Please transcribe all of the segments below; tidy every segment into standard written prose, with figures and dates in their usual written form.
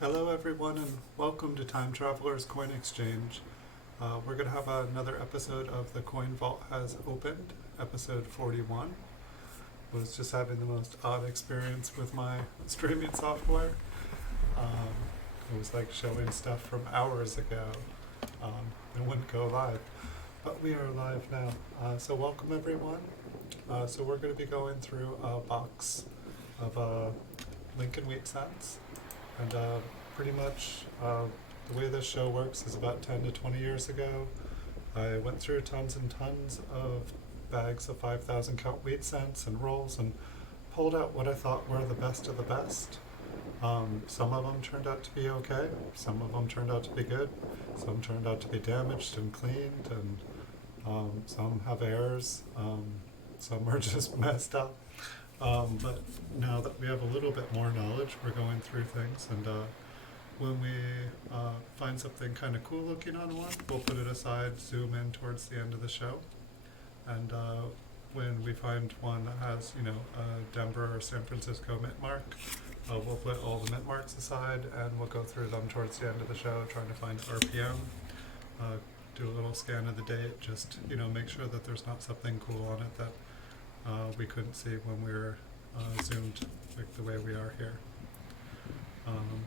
Hello everyone and welcome to Time Traveler's Coin Exchange. We're going to have another episode of The Coin Vault Has Opened, episode 41. I was just having the most odd experience with my streaming software. It was like showing stuff from hours ago. It wouldn't go live, but we are live now. So welcome everyone. So we're going to be going through a box of Lincoln Wheat cents. And pretty much the way this show works is about 10 to 20 years ago, I went through tons and tons of bags of 5,000 count wheat cents and rolls and pulled out what I thought were the best of the best. Some of them turned out to be okay, some of them turned out to be good, some turned out to be damaged and cleaned, and some have errors, some are just messed up. But now that we have a little bit more knowledge, we're going through things, and when we find something kind of cool looking on one, we'll put it aside, zoom in towards the end of the show, and when we find one that has, a Denver or San Francisco mint mark, we'll put all the mint marks aside, and we'll go through them towards the end of the show, trying to find RPM, do a little scan of the date, just, make sure that there's not something cool on it that we couldn't see when we were zoomed like the way we are here.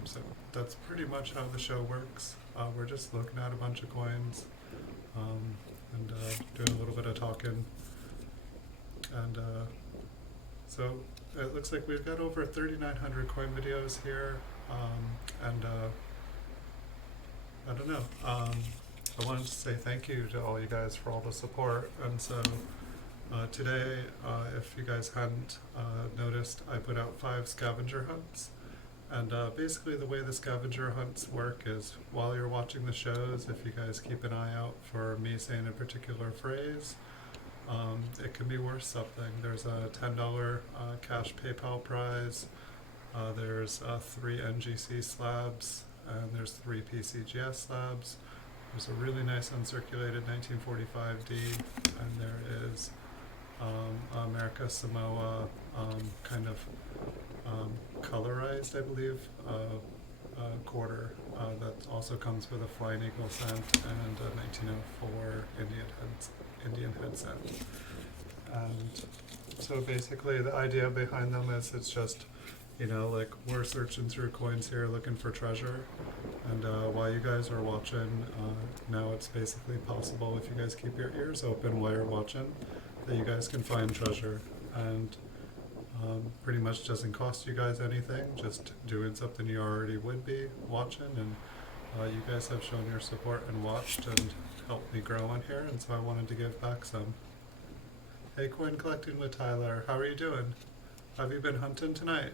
So that's pretty much how the show works. We're just looking at a bunch of coins and doing a little bit of talking. And so it looks like we've got over 3,900 coin videos here. And I don't know. I wanted to say thank you to all you guys for all the support. And so today, if you guys hadn't noticed, I put out 5 scavenger hunts. And basically the way the scavenger hunts work is while you're watching the shows, if you guys keep an eye out for me saying a particular phrase, it can be worth something. There's a $10 cash PayPal prize, there's 3 NGC slabs, and there's 3 PCGS slabs. There's a really nice uncirculated 1945D, and there is America Samoa kind of colorized, I believe, quarter that also comes with a Flying Eagle cent and a 1904 Indian head cent. And so basically the idea behind them is it's just, like we're searching through coins here looking for treasure, and while you guys are watching, now it's basically possible, if you guys keep your ears open while you're watching, that you guys can find treasure. And pretty much doesn't cost you guys anything, just doing something you already would be watching, and you guys have shown your support and watched and helped me grow on here, and so I wanted to give back some. Hey, Coin Collecting with Tyler, how are you doing? Have you been hunting tonight?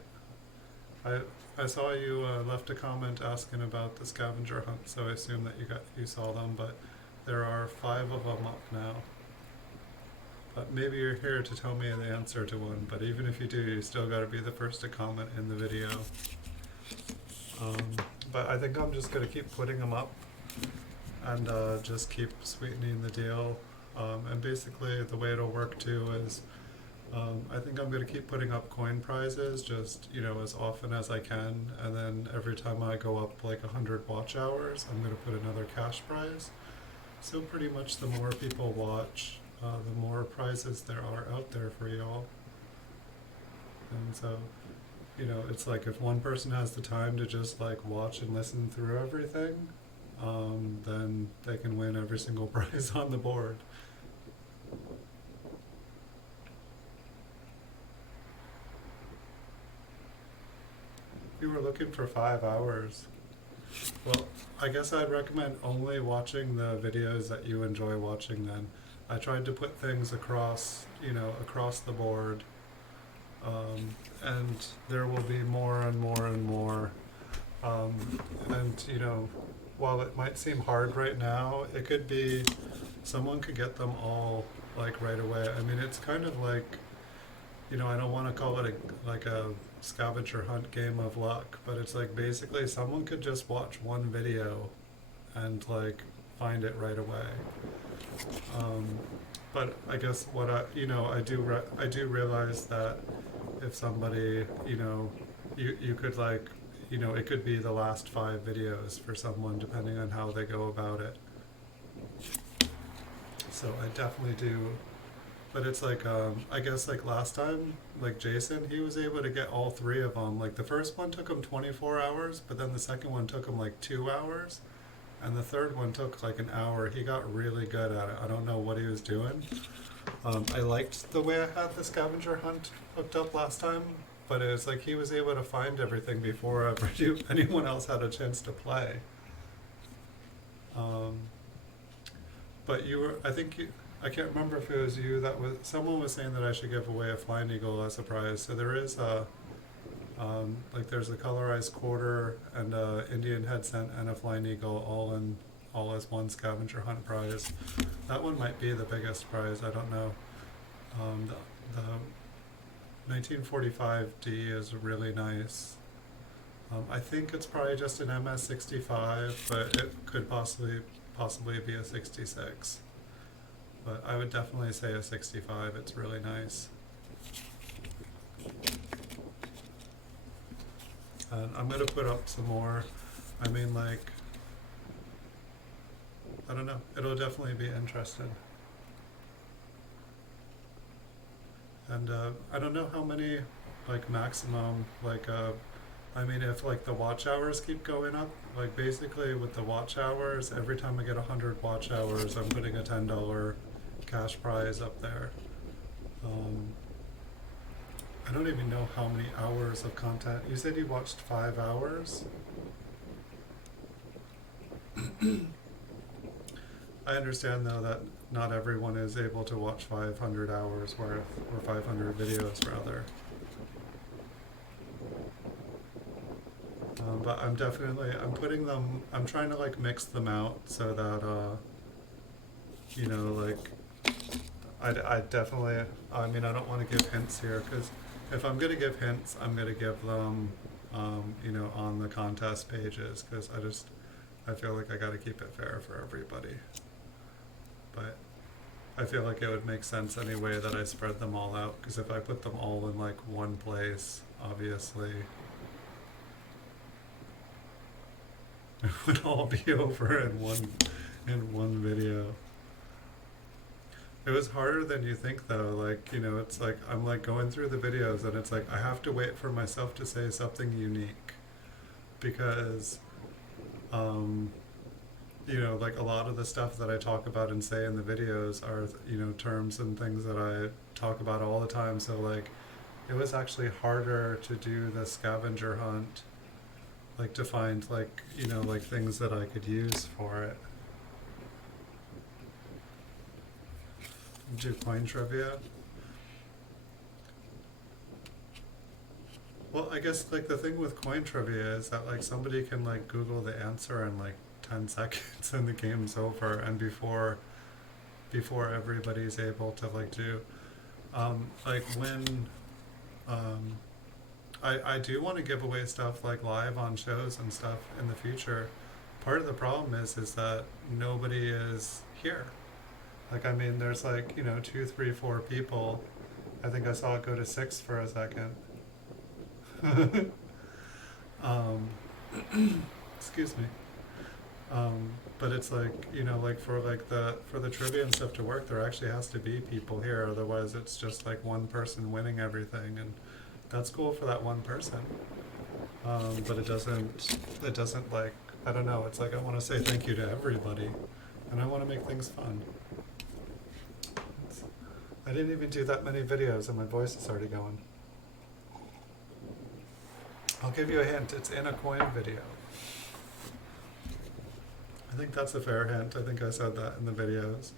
I saw you left a comment asking about the scavenger hunt, so I assume that you saw them, but there are 5 of them up now. But maybe you're here to tell me the answer to one, but even if you do, you still got to be the first to comment in the video. But I think I'm just going to keep putting them up and just keep sweetening the deal. And basically the way it'll work too is I think I'm going to keep putting up coin prizes just, as often as I can. And then every time I go up like 100 watch hours, I'm going to put another cash prize. So pretty much the more people watch, the more prizes there are out there for y'all. And so, it's like if one person has the time to just like watch and listen through everything, then they can win every single prize on the board. You were looking for 5 hours. Well, I guess I'd recommend only watching the videos that you enjoy watching then. I tried to put things across, across the board, and there will be more and more and more. And, while it might seem hard right now, it could be, someone could get them all, like, right away. I mean, it's kind of like, I don't want to call it a scavenger hunt game of luck, but it's like basically someone could just watch one video and, like, find it right away. But I guess what I do realize that if somebody, you could like, you know, it could be the last 5 videos for someone depending on how they go about it. So I definitely do, but it's like, I guess like last time, like Jason, he was able to get all 3 of them. Like the first one took him 24 hours, but then the second one took him like 2 hours, and the third one took like an hour. He got really good at it. I don't know what he was doing. I liked the way I had the scavenger hunt hooked up last time, but it was like he was able to find everything before ever anyone else had a chance to play. But you were, I think you, I can't remember if it was you that was, someone was saying that I should give away a flying eagle as a prize. So there is a, like there's a colorized quarter and a Indian head cent and a flying eagle all as one scavenger hunt prize. That one might be the biggest prize, I don't know. The 1945D is really nice. I think it's probably just an MS65, but it could possibly be a 66. But I would definitely say a 65, it's really nice. And I'm going to put up some more. I mean, like, I don't know, it'll definitely be interesting. And I don't know how many, like, maximum, like, I mean, if like the watch hours keep going up, like basically with the watch hours, every time I get 100 watch hours, I'm putting a $10 cash prize up there. I don't even know how many hours of content. You said you watched 5 hours? I understand though that not everyone is able to watch 500 hours worth, or 500 videos rather. But I'm putting them, I'm trying to like mix them out so that, you know, like, I definitely, I mean, I don't want to give hints here, because if I'm going to give hints, I'm going to give them, you know, on the contest pages, because I feel like I got to keep it fair for everybody. But I feel like it would make sense anyway that I spread them all out, because if I put them all in like one place, obviously it would all be over in one video. It was harder than you think though, like, you know, it's like I'm like going through the videos and it's like I have to wait for myself to say something unique, because you know, like a lot of the stuff that I talk about and say in the videos are, you know, terms and things that I talk about all the time. So like it was actually harder to do the scavenger hunt, like to find like, you know, like things that I could use for it. Do coin trivia. Well, I guess like the thing with coin trivia is that like somebody can like Google the answer in like 10 seconds and the game's over, and before everybody's able to like do like when I do want to give away stuff like live on shows and stuff in the future. Part of the problem is that nobody is here. Like, I mean, there's like, you know, 2, 3, 4 people. I think I saw it go to 6 for a second. Excuse me. But it's like, you know, like for the trivia and stuff to work, there actually has to be people here. Otherwise, it's just like one person winning everything, and that's cool for that one person. But it doesn't like, I don't know. It's like I want to say thank you to everybody, and I want to make things fun. I didn't even do that many videos and my voice is already going. I'll give you a hint, it's in a coin video. I think that's a fair hint, I think I said that in the videos.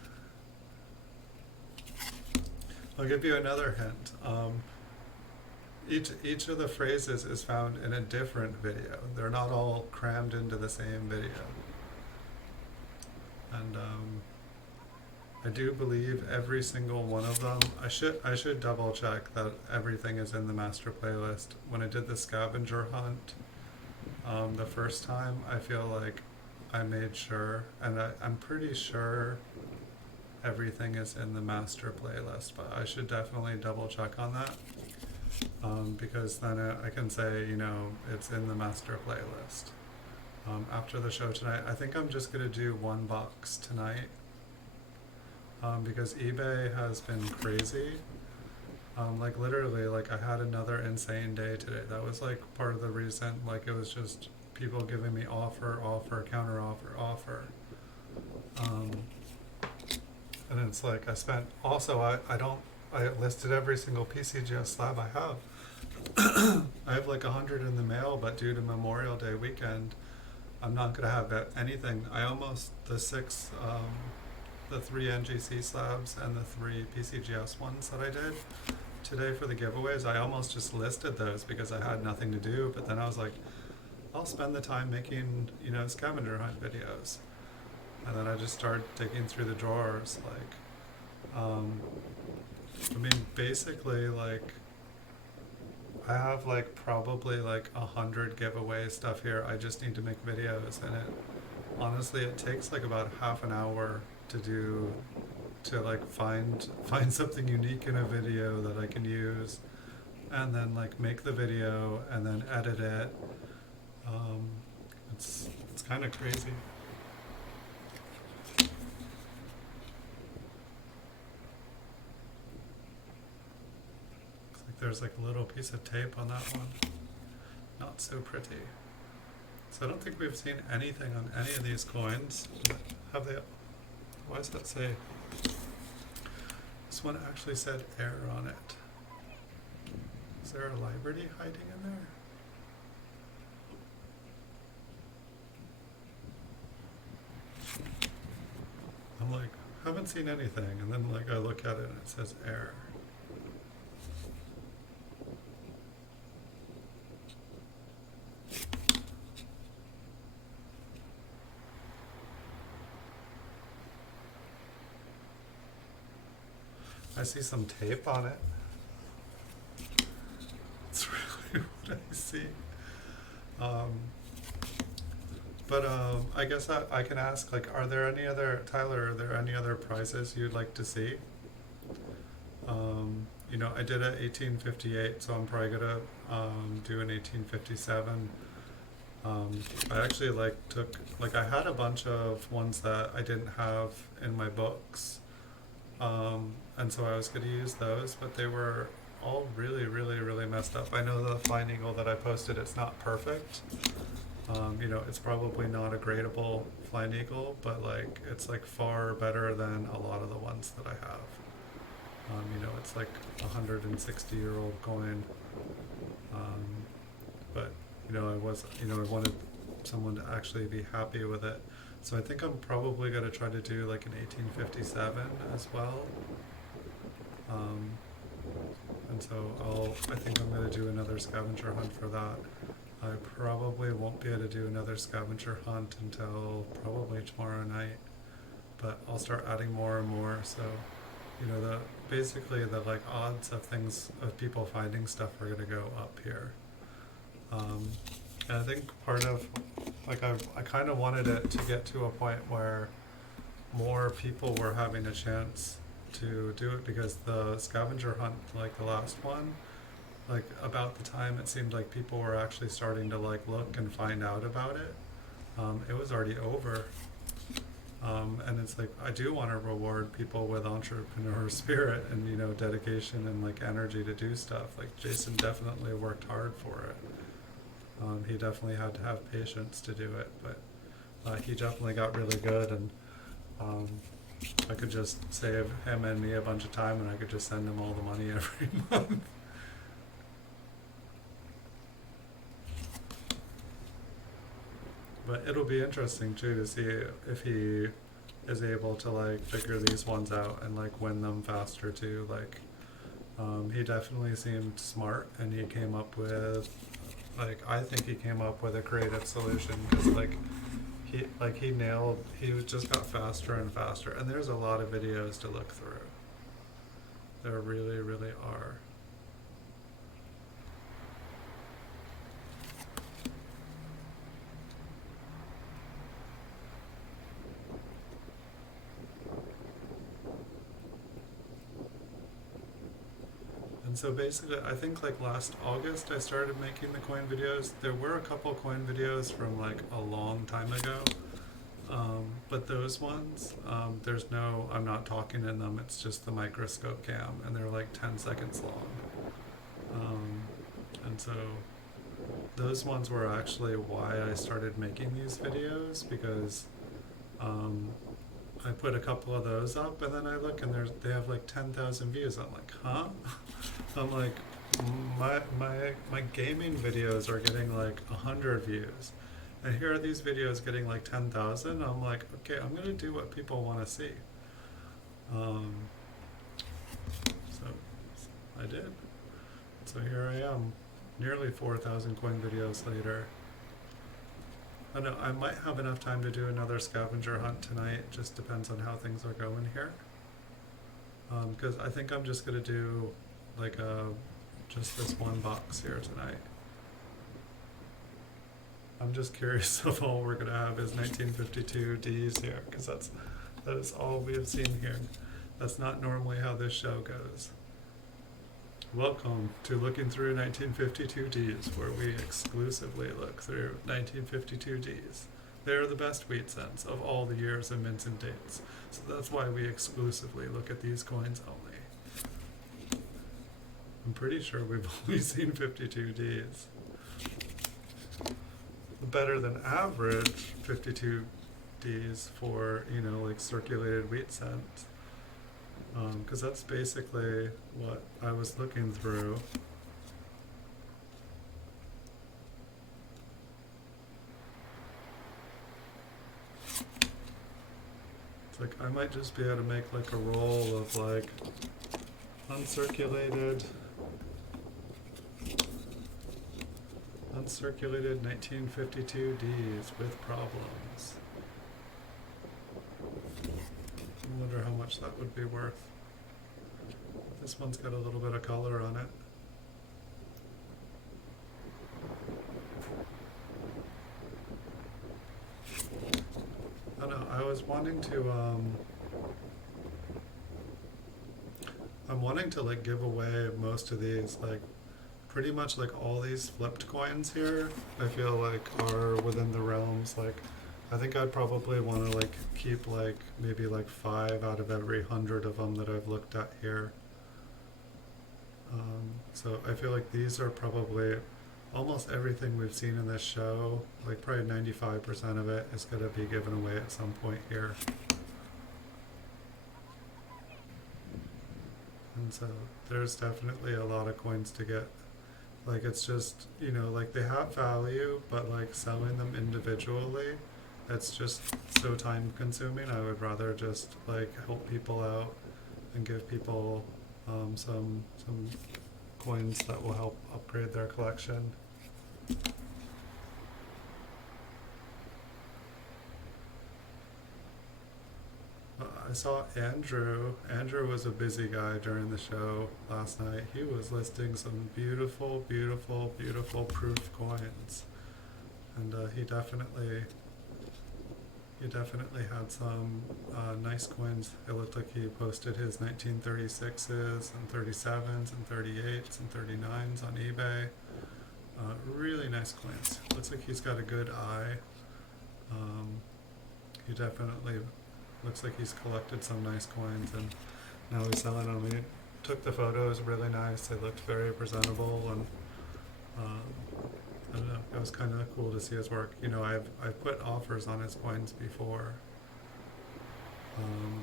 I'll give you another hint. Each of the phrases is found in a different video. They're not all crammed into the same video. And I do believe every single one of them, I should double check that everything is in the master playlist. When I did the scavenger hunt the first time, I feel like I made sure, and I'm pretty sure everything is in the master playlist, but I should definitely double check on that. because then I can say, you know, it's in the master playlist. After the show tonight, I think I'm just going to do one box tonight, because eBay has been crazy. Like literally, like I had another insane day today. That was like part of the reason, like it was just people giving me offer, counter offer, offer. And it's like I spent, also I listed every single PCGS slab I have. I have like 100 in the mail, but due to Memorial Day weekend, I'm not gonna have anything. I almost, the 3 NGC slabs and the 3 PCGS ones that I did today for the giveaways, I almost just listed those because I had nothing to do, but then I was like, I'll spend the time making, you know, scavenger hunt videos. And then I just started digging through the drawers, like, I mean, basically, like, I have like probably like 100 giveaway stuff here. I just need to make videos, and honestly, it takes like about half an hour to like find something unique in a video that I can use, and then like make the video and then edit it. It's kind of crazy. Looks like there's like a little piece of tape on that one. Not so pretty. So I don't think we've seen anything on any of these coins. Have they? Why does that say? This one actually said error on it. Is there a Liberty hiding in there? I'm like, haven't seen anything, and then like I look at it and it says error. I see some tape on it. That's really what I see. But I guess I can ask, like, are there any other, Tyler, are there any other prizes you'd like to see? You know, I did a 1858, so I'm probably gonna do an 1857. I actually I had a bunch of ones that I didn't have in my books. And so I was going to use those, but they were all really, really, really messed up. I know the Flying Eagle that I posted, it's not perfect. You know, it's probably not a gradable Flying Eagle, but like it's like far better than a lot of the ones that I have. You know, it's like 160-year-old coin. But you know, I wanted someone to actually be happy with it. So I think I'm probably going to try to do like an 1857 as well. And so I think I'm going to do another scavenger hunt for that. I probably won't be able to do another scavenger hunt until probably tomorrow night, but I'll start adding more and more. So, you know, basically the like odds of people finding stuff are going to go up here. And I think part of, like, I kind of wanted it to get to a point where more people were having a chance to do it, because the scavenger hunt, like the last one, like about the time it seemed like people were actually starting to like look and find out about it, it was already over. And it's like, I do want to reward people with entrepreneur spirit and, you know, dedication and like energy to do stuff. Like Jason definitely worked hard for it. He definitely had to have patience to do it, but he definitely got really good, and I could just save him and me a bunch of time, and I could just send him all the money every month. But it'll be interesting too to see if he is able to like figure these ones out and like win them faster too. Like, he definitely seemed smart, and he came up with, like, I think he came up with a creative solution, because he just got faster and faster, and there's a lot of videos to look through. There really, really are. And so basically, I think like last August I started making the coin videos. There were a couple coin videos from like a long time ago, but those ones, I'm not talking in them. It's just the microscope cam, and they're like 10 seconds long. And so those ones were actually why I started making these videos, because I put a couple of those up, and then I look and they have like 10,000 views. I'm like, huh? I'm like, my gaming videos are getting like 100 views, and here are these videos getting like 10,000. I'm like, okay, I'm gonna do what people want to see. So I did. So here I am, nearly 4,000 coin videos later. I know I might have enough time to do another scavenger hunt tonight. It just depends on how things are going here. Because I think I'm just gonna do like just this one box here tonight. I'm just curious if all we're gonna have is 1952 Ds here, because that is all we have seen here. That's not normally how this show goes. Welcome to Looking Through 1952 Ds, where we exclusively look through 1952 Ds. They are the best wheat cents of all the years and mints and dates, so that's why we exclusively look at these coins only. I'm pretty sure we've only seen 52 Ds. Better than average 52 Ds for, like circulated wheat cents. Because that's basically what I was looking through. It's like I might just be able to make like a roll of like uncirculated 1952 Ds with problems. I wonder how much that would be worth. This one's got a little bit of color on it. I don't know, I was wanting to, I'm wanting to like give away most of these, like pretty much like all these flipped coins here, I feel like are within the realms. Like I think I'd probably want to like keep like maybe like 5 out of every 100 of them that I've looked at here. So I feel like these are probably almost everything we've seen in this show, like probably 95% of it is going to be given away at some point here. And so there's definitely a lot of coins to get. Like it's just, like they have value, but like selling them individually, it's just so time consuming. I would rather just like help people out and give people some coins that will help upgrade their collection. I saw Andrew. Andrew was a busy guy during the show last night. He was listing some beautiful, beautiful, beautiful proof coins, and he definitely had some nice coins. It looked like he posted his 1936s and 37s and 38s and 39s on eBay. Really nice coins. Looks like he's got a good eye. He definitely looks like he's collected some nice coins, and now he's selling them. He took the photos really nice. They looked very presentable, and I don't know, it was kind of cool to see his work. I've put offers on his coins before,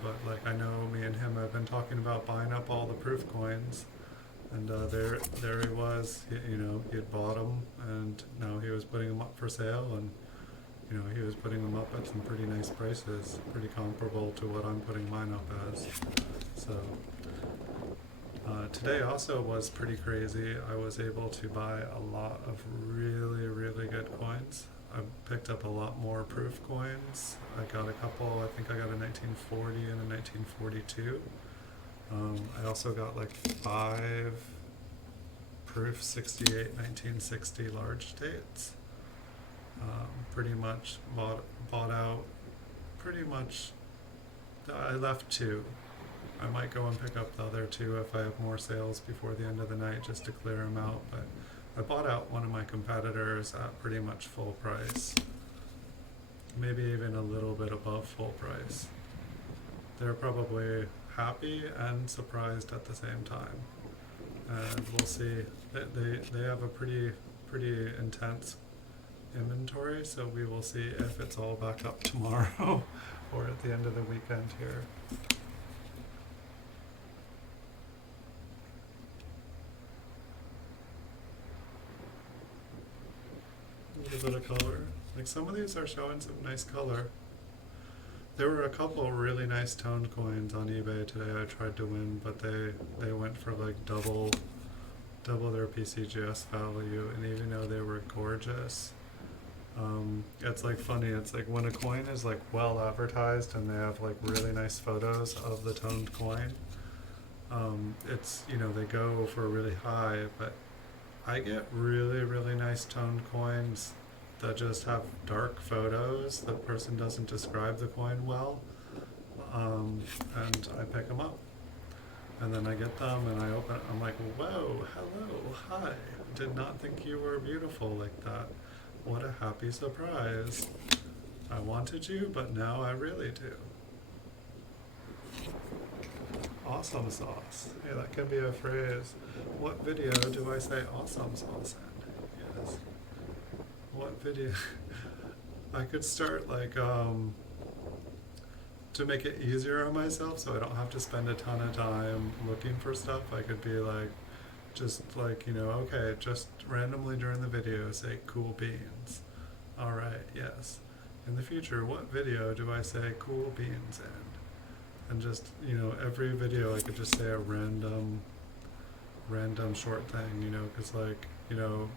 but like I know me and him have been talking about buying up all the proof coins, and there he was. He had bought them, and now he was putting them up for sale, and he was putting them up at some pretty nice prices, pretty comparable to what I'm putting mine up as. So today also was pretty crazy. I was able to buy a lot of really, really good coins. I picked up a lot more proof coins. I got a couple. I think I got a 1940 and a 1942. I also got like 5 proof 68 1960 large dates. Pretty much bought out pretty much. I left 2. I might go and pick up the other two if I have more sales before the end of the night just to clear them out, but I bought out one of my competitors at pretty much full price. Maybe even a little bit above full price. They're probably happy and surprised at the same time. And we'll see. They have a pretty intense inventory, so we will see if it's all back up tomorrow or at the end of the weekend here. A little bit of color. Like some of these are showing some nice color. There were a couple really nice toned coins on eBay today I tried to win, but they went for like double their PCGS value, and even though they were gorgeous, it's like funny, it's like when a coin is like well advertised and they have like really nice photos of the toned coin, it's, you know, they go for really high, but I get really nice toned coins that just have dark photos. The person doesn't describe the coin well, and I pick them up. And then I get them and I open it. I'm like, whoa, hello, hi. Did not think you were beautiful like that. What a happy surprise. I wanted you, but now I really do. Awesome sauce. Yeah, that can be a phrase. What video do I say awesome sauce in? Yes. What video? I could start like, to make it easier on myself so I don't have to spend a ton of time looking for stuff. I could be like, just like, you know, okay, just randomly during the video say cool beans. Alright, yes. In the future, what video do I say cool beans in? And just, you know, every video I could just say a random short thing, you know, because like, you know,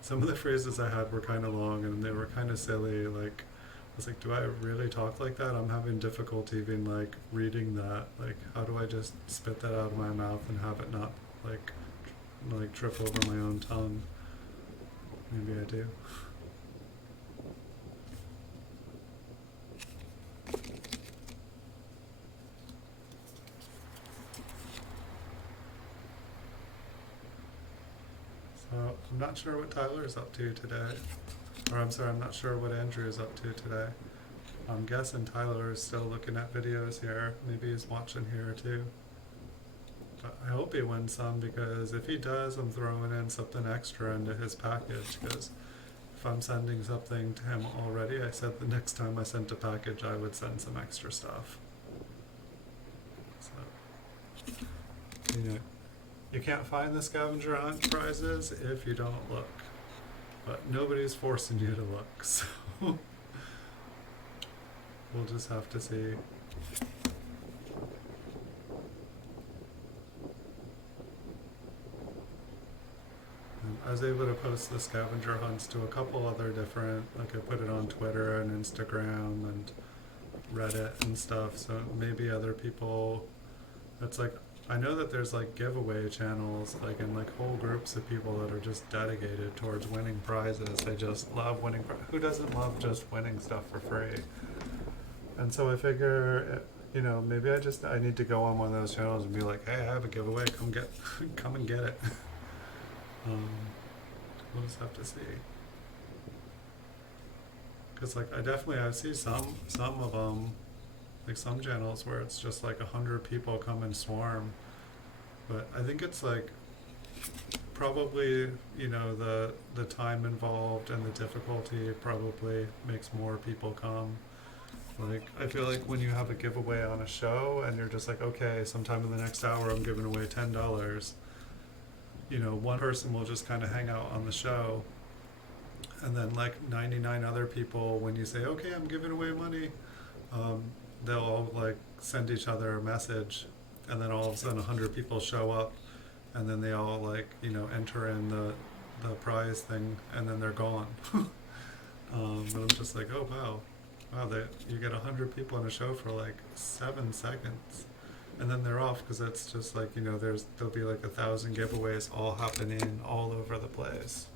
some of the phrases I had were kind of long and they were kind of silly. Like, I was like, do I really talk like that? I'm having difficulty even like reading that. Like, how do I just spit that out of my mouth and have it not like trip over my own tongue? Maybe I do. So I'm not sure what Tyler's up to today. Or I'm sorry, I'm not sure what Andrew is up to today. I'm guessing Tyler is still looking at videos here. Maybe he's watching here too. But I hope he wins some, because if he does, I'm throwing in something extra into his package, because if I'm sending something to him already, I said the next time I sent a package I would send some extra stuff. So, you know, you can't find the scavenger hunt prizes if you don't look. But nobody's forcing you to look, so we'll just have to see. I was able to post the scavenger hunts to a couple other different, like I put it on Twitter and Instagram and Reddit and stuff, so maybe other people, it's like, I know that there's like giveaway channels, like in like whole groups of people that are just dedicated towards winning prizes. They just love winning who doesn't love just winning stuff for free? And so I figure, you know, maybe I need to go on one of those channels and be like, hey, I have a giveaway, come and get it. We'll just have to see. Cause like I see some of them, like some channels where it's just like 100 people come and swarm, but I think it's like probably, you know, the time involved and the difficulty probably makes more people come. Like, I feel like when you have a giveaway on a show and you're just like, okay, sometime in the next hour I'm giving away $10, you know, one person will just kind of hang out on the show, and then like 99 other people, when you say, okay, I'm giving away money, they'll all like send each other a message, and then all of a sudden 100 people show up, and then they all like, you know, enter in the prize thing, and then they're gone. And I'm just like, oh wow, you get 100 people in a show for like 7 seconds, and then they're off, because it's just like, you know, there'll be like 1,000 giveaways all happening all over the place.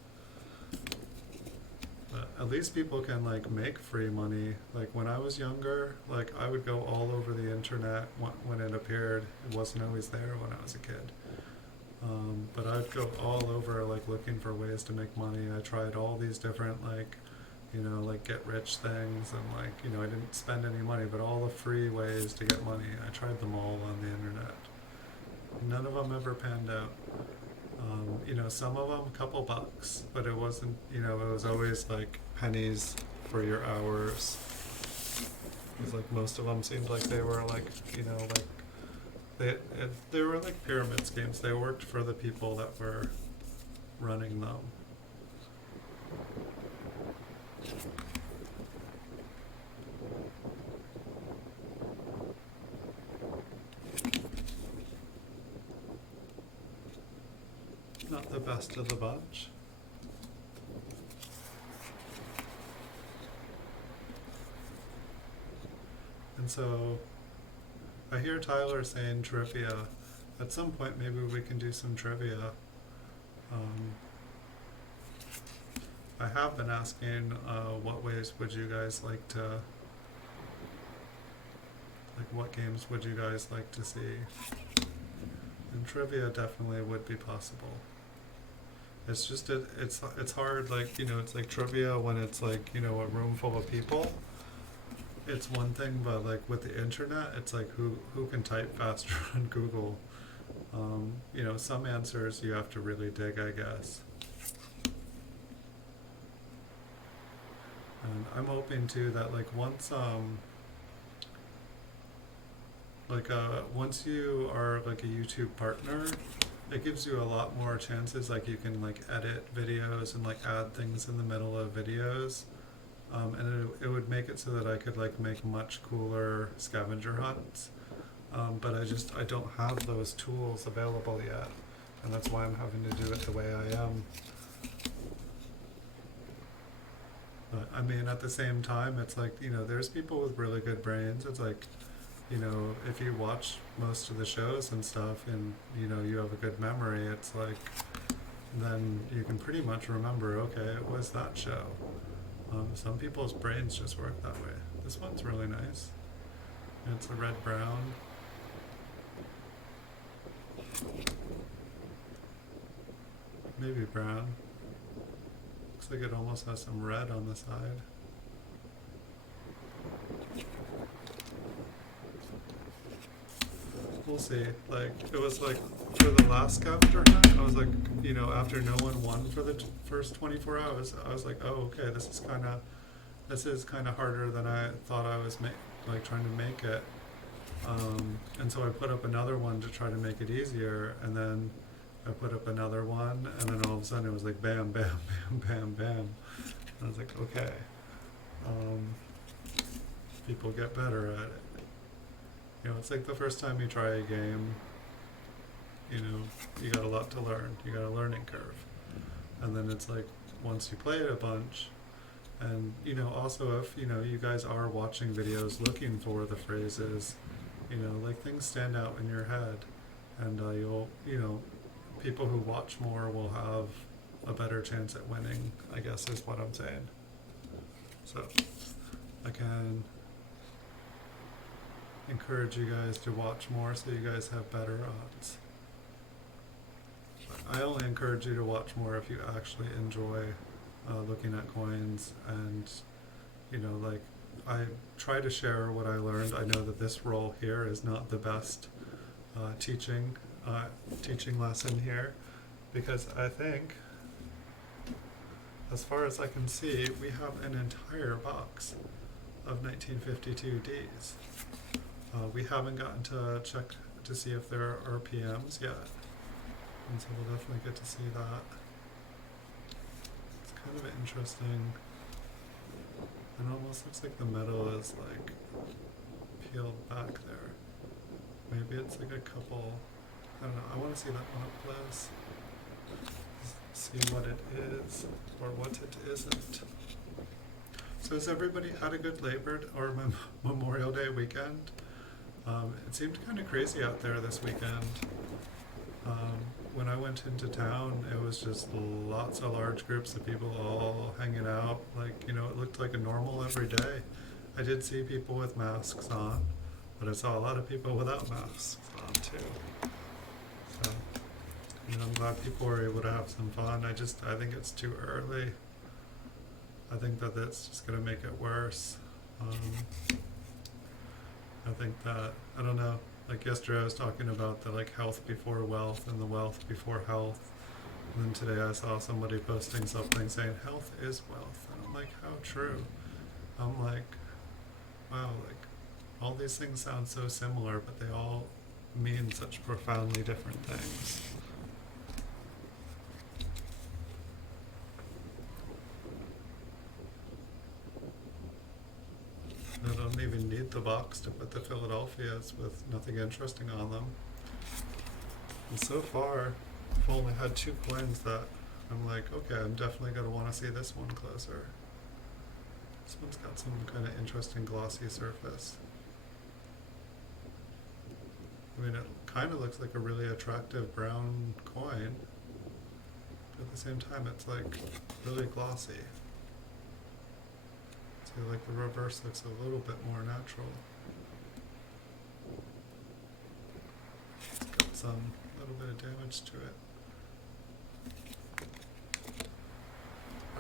But at least people can like make free money. Like when I was younger, like I would go all over the internet when it appeared. It wasn't always there when I was a kid. But I'd go all over like looking for ways to make money. I tried all these different like, like get rich things, and like, I didn't spend any money, but all the free ways to get money, I tried them all on the internet. None of them ever panned out. Some of them a couple bucks, but it wasn't, it was always like pennies for your hours. Because like most of them seemed like they were like, like they were like pyramid schemes. They worked for the people that were running them. Not the best of the bunch. And so I hear Tyler saying trivia. At some point maybe we can do some trivia. I have been asking what ways would you guys like to, like what games would you guys like to see? And trivia definitely would be possible. It's just it's hard, like, it's like trivia when it's like, a room full of people. It's one thing, but like with the internet, it's like who can type faster on Google. Some answers you have to really dig, I guess. And I'm hoping too that like once you are like a YouTube partner, it gives you a lot more chances. Like you can like edit videos and like add things in the middle of videos. And it would make it so that I could like make much cooler scavenger hunts. But I don't have those tools available yet. And that's why I'm having to do it the way I am. But I mean, at the same time, it's like, there's people with really good brains. It's like, if you watch most of the shows and stuff and, you have a good memory, it's like, then you can pretty much remember, okay, it was that show. Some people's brains just work that way. This one's really nice. It's a red-brown. Maybe brown. Looks like it almost has some red on the side. We'll see. Like, it was like, for the last scavenger hunt, I was like, after no one won for the first 24 hours, I was like, oh, okay, this is kind of harder than I thought I was trying to make it. And so I put up another one to try to make it easier, and then I put up another one, and then all of a sudden it was like bam, bam, bam, bam, bam. And I was like, okay. People get better at it. It's like the first time you try a game, you got a lot to learn. You got a learning curve. And then it's like, once you play it a bunch, and, also if, you guys are watching videos looking for the phrases, like things stand out in your head. And you'll, people who watch more will have a better chance at winning, I guess is what I'm saying. So, I can encourage you guys to watch more so you guys have better odds. I only encourage you to watch more if you actually enjoy looking at coins, and like I try to share what I learned. I know that this role here is not the best teaching lesson here, because I think, as far as I can see, we have an entire box of 1952 Ds. We haven't gotten to check to see if there are RPMs yet, and so we'll definitely get to see that. It's kind of interesting. It almost looks like the metal is like peeled back there. Maybe it's like a couple, I don't know, I want to see that one up close. See what it is, or what it isn't. So has everybody had a good Memorial Day weekend? It seemed kind of crazy out there this weekend. when I went into town, it was just lots of large groups of people all hanging out. Like, it looked like a normal every day. I did see people with masks on, but I saw a lot of people without masks on too. So, I'm glad people were able to have some fun. I think it's too early. I think that that's just going to make it worse. I think that, I don't know, like yesterday I was talking about the like health before wealth and the wealth before health. And then today I saw somebody posting something saying health is wealth. And I'm like, how true? I'm like, wow, like all these things sound so similar, but they all mean such profoundly different things. I don't even need the box to put the Philadelphias with nothing interesting on them. And so far, I've only had 2 coins that I'm like, okay, I'm definitely going to want to see this one closer. This one's got some kind of interesting glossy surface. I mean, it kind of looks like a really attractive brown coin, but at the same time, it's like really glossy. So like the reverse looks a little bit more natural. It's got some little bit of damage to it.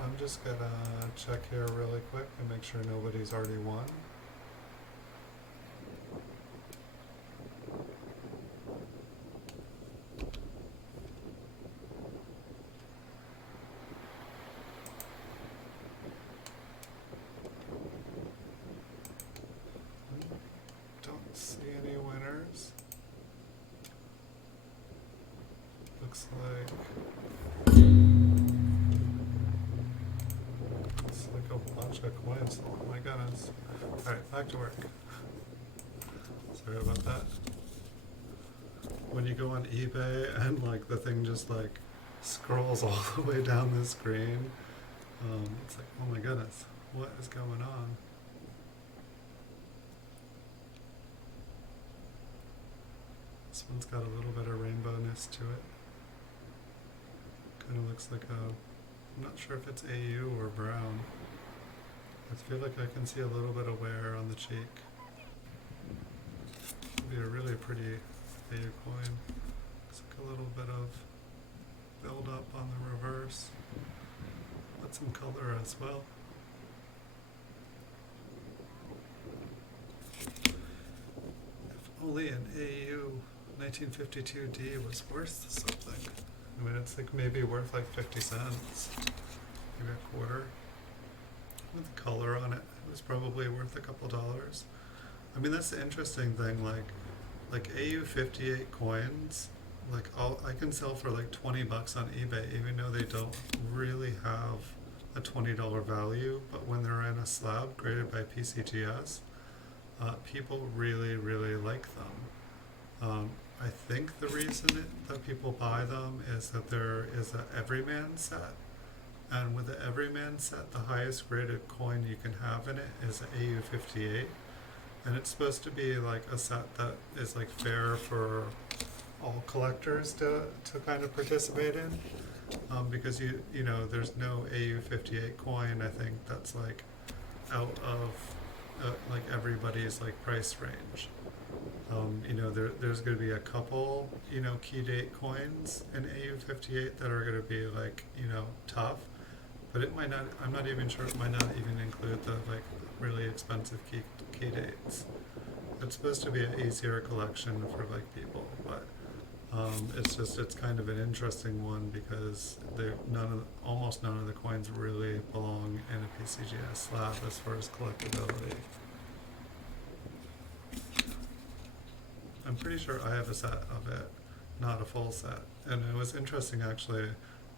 I'm just gonna check here really quick and make sure nobody's already won. Don't see any winners. Looks like it's like a bunch of coins. Oh my goodness. Alright, back to work. Sorry about that. When you go on eBay and like the thing just like scrolls all the way down the screen, it's like, oh my goodness, what is going on? This one's got a little bit of rainbowness to it. Kind of looks like I'm not sure if it's AU or brown. I feel like I can see a little bit of wear on the cheek. It'd be a really pretty AU coin. Looks like a little bit of build up on the reverse. Got some color as well. If only an AU 1952D was worth something. I mean, it's like maybe worth like 50 cents, maybe a quarter. With color on it, it was probably worth a couple dollars. I mean, that's the interesting thing, like AU 58 coins, like I can sell for like 20 bucks on eBay, even though they don't really have a $20 value, but when they're in a slab graded by PCGS, people really, really like them. I think the reason that people buy them is that there is an everyman set, and with the everyman set, the highest graded coin you can have in it is an AU 58, and it's supposed to be like a set that is like fair for all collectors to kind of participate in, because you know there's no AU 58 coin I think that's like out of like everybody's like price range. You know, there's going to be a couple, you know, key date coins in AU 58 that are going to be like, you know, tough, but it might not, I'm not even sure, it might not even include the like really expensive key dates. It's supposed to be an easier collection for like people, but it's kind of an interesting one because almost none of the coins really belong in a PCGS slab as far as collectability. I'm pretty sure I have a set of it, not a full set. And it was interesting actually,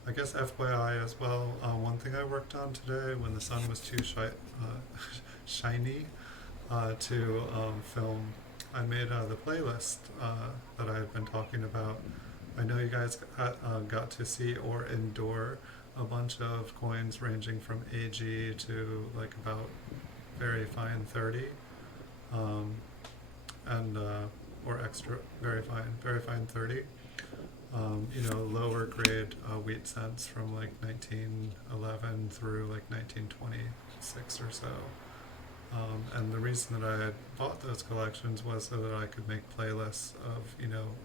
I guess FYI as well, one thing I worked on today when the sun was too shiny to film, I made the playlist that I had been talking about. I know you guys got to see or endure a bunch of coins ranging from AG to like about very fine 30. And or extra very fine 30. lower grade wheat cents from like 1911 through like 1926 or so. And the reason that I had bought those collections was so that I could make playlists of,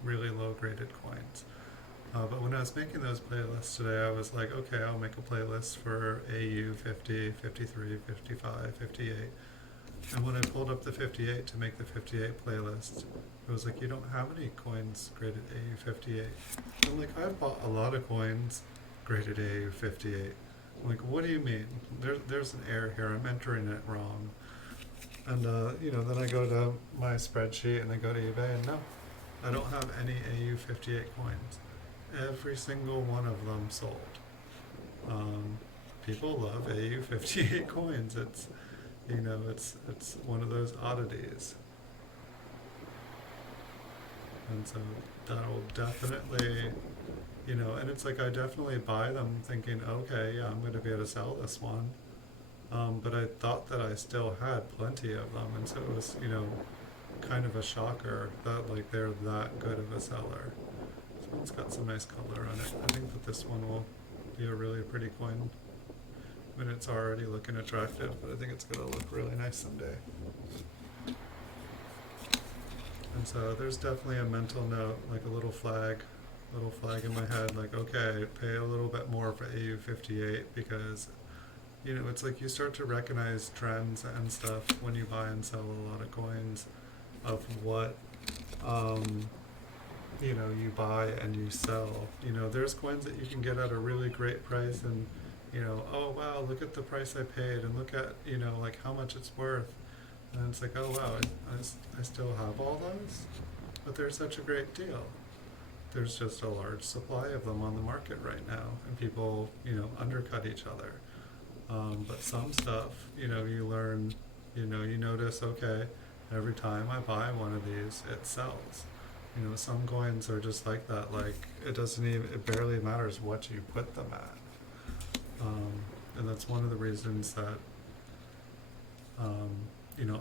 really low graded coins. But when I was making those playlists today, I was like, okay, I'll make a playlist for AU 50, 53, 55, 58. And when I pulled up the 58 to make the 58 playlist, it was like, you don't have any coins graded AU 58. I'm like, I've bought a lot of coins graded AU 58. I'm like, what do you mean? There's an error here. I'm entering it wrong. And, then I go to my spreadsheet and I go to eBay and no, I don't have any AU 58 coins. Every single one of them sold. People love AU 58 coins. It's one of those oddities. And so that'll definitely, and it's like I definitely buy them thinking, okay, yeah, I'm going to be able to sell this one. But I thought that I still had plenty of them, and so it was, kind of a shocker that like they're that good of a seller. This one's got some nice color on it. I think that this one will be a really pretty coin. I mean, it's already looking attractive, but I think it's going to look really nice someday. And so there's definitely a mental note, like a little flag in my head, like, okay, pay a little bit more for AU 58 because, it's like you start to recognize trends and stuff when you buy and sell a lot of coins of what, you buy and you sell. There's coins that you can get at a really great price and, oh wow, look at the price I paid and look at, like how much it's worth. And it's like, oh wow, I still have all those? But they're such a great deal. There's just a large supply of them on the market right now, and people, undercut each other. But some stuff, you learn, you notice, okay, every time I buy one of these, it sells. Some coins are just like that, like it barely matters what you put them at. And that's one of the reasons that,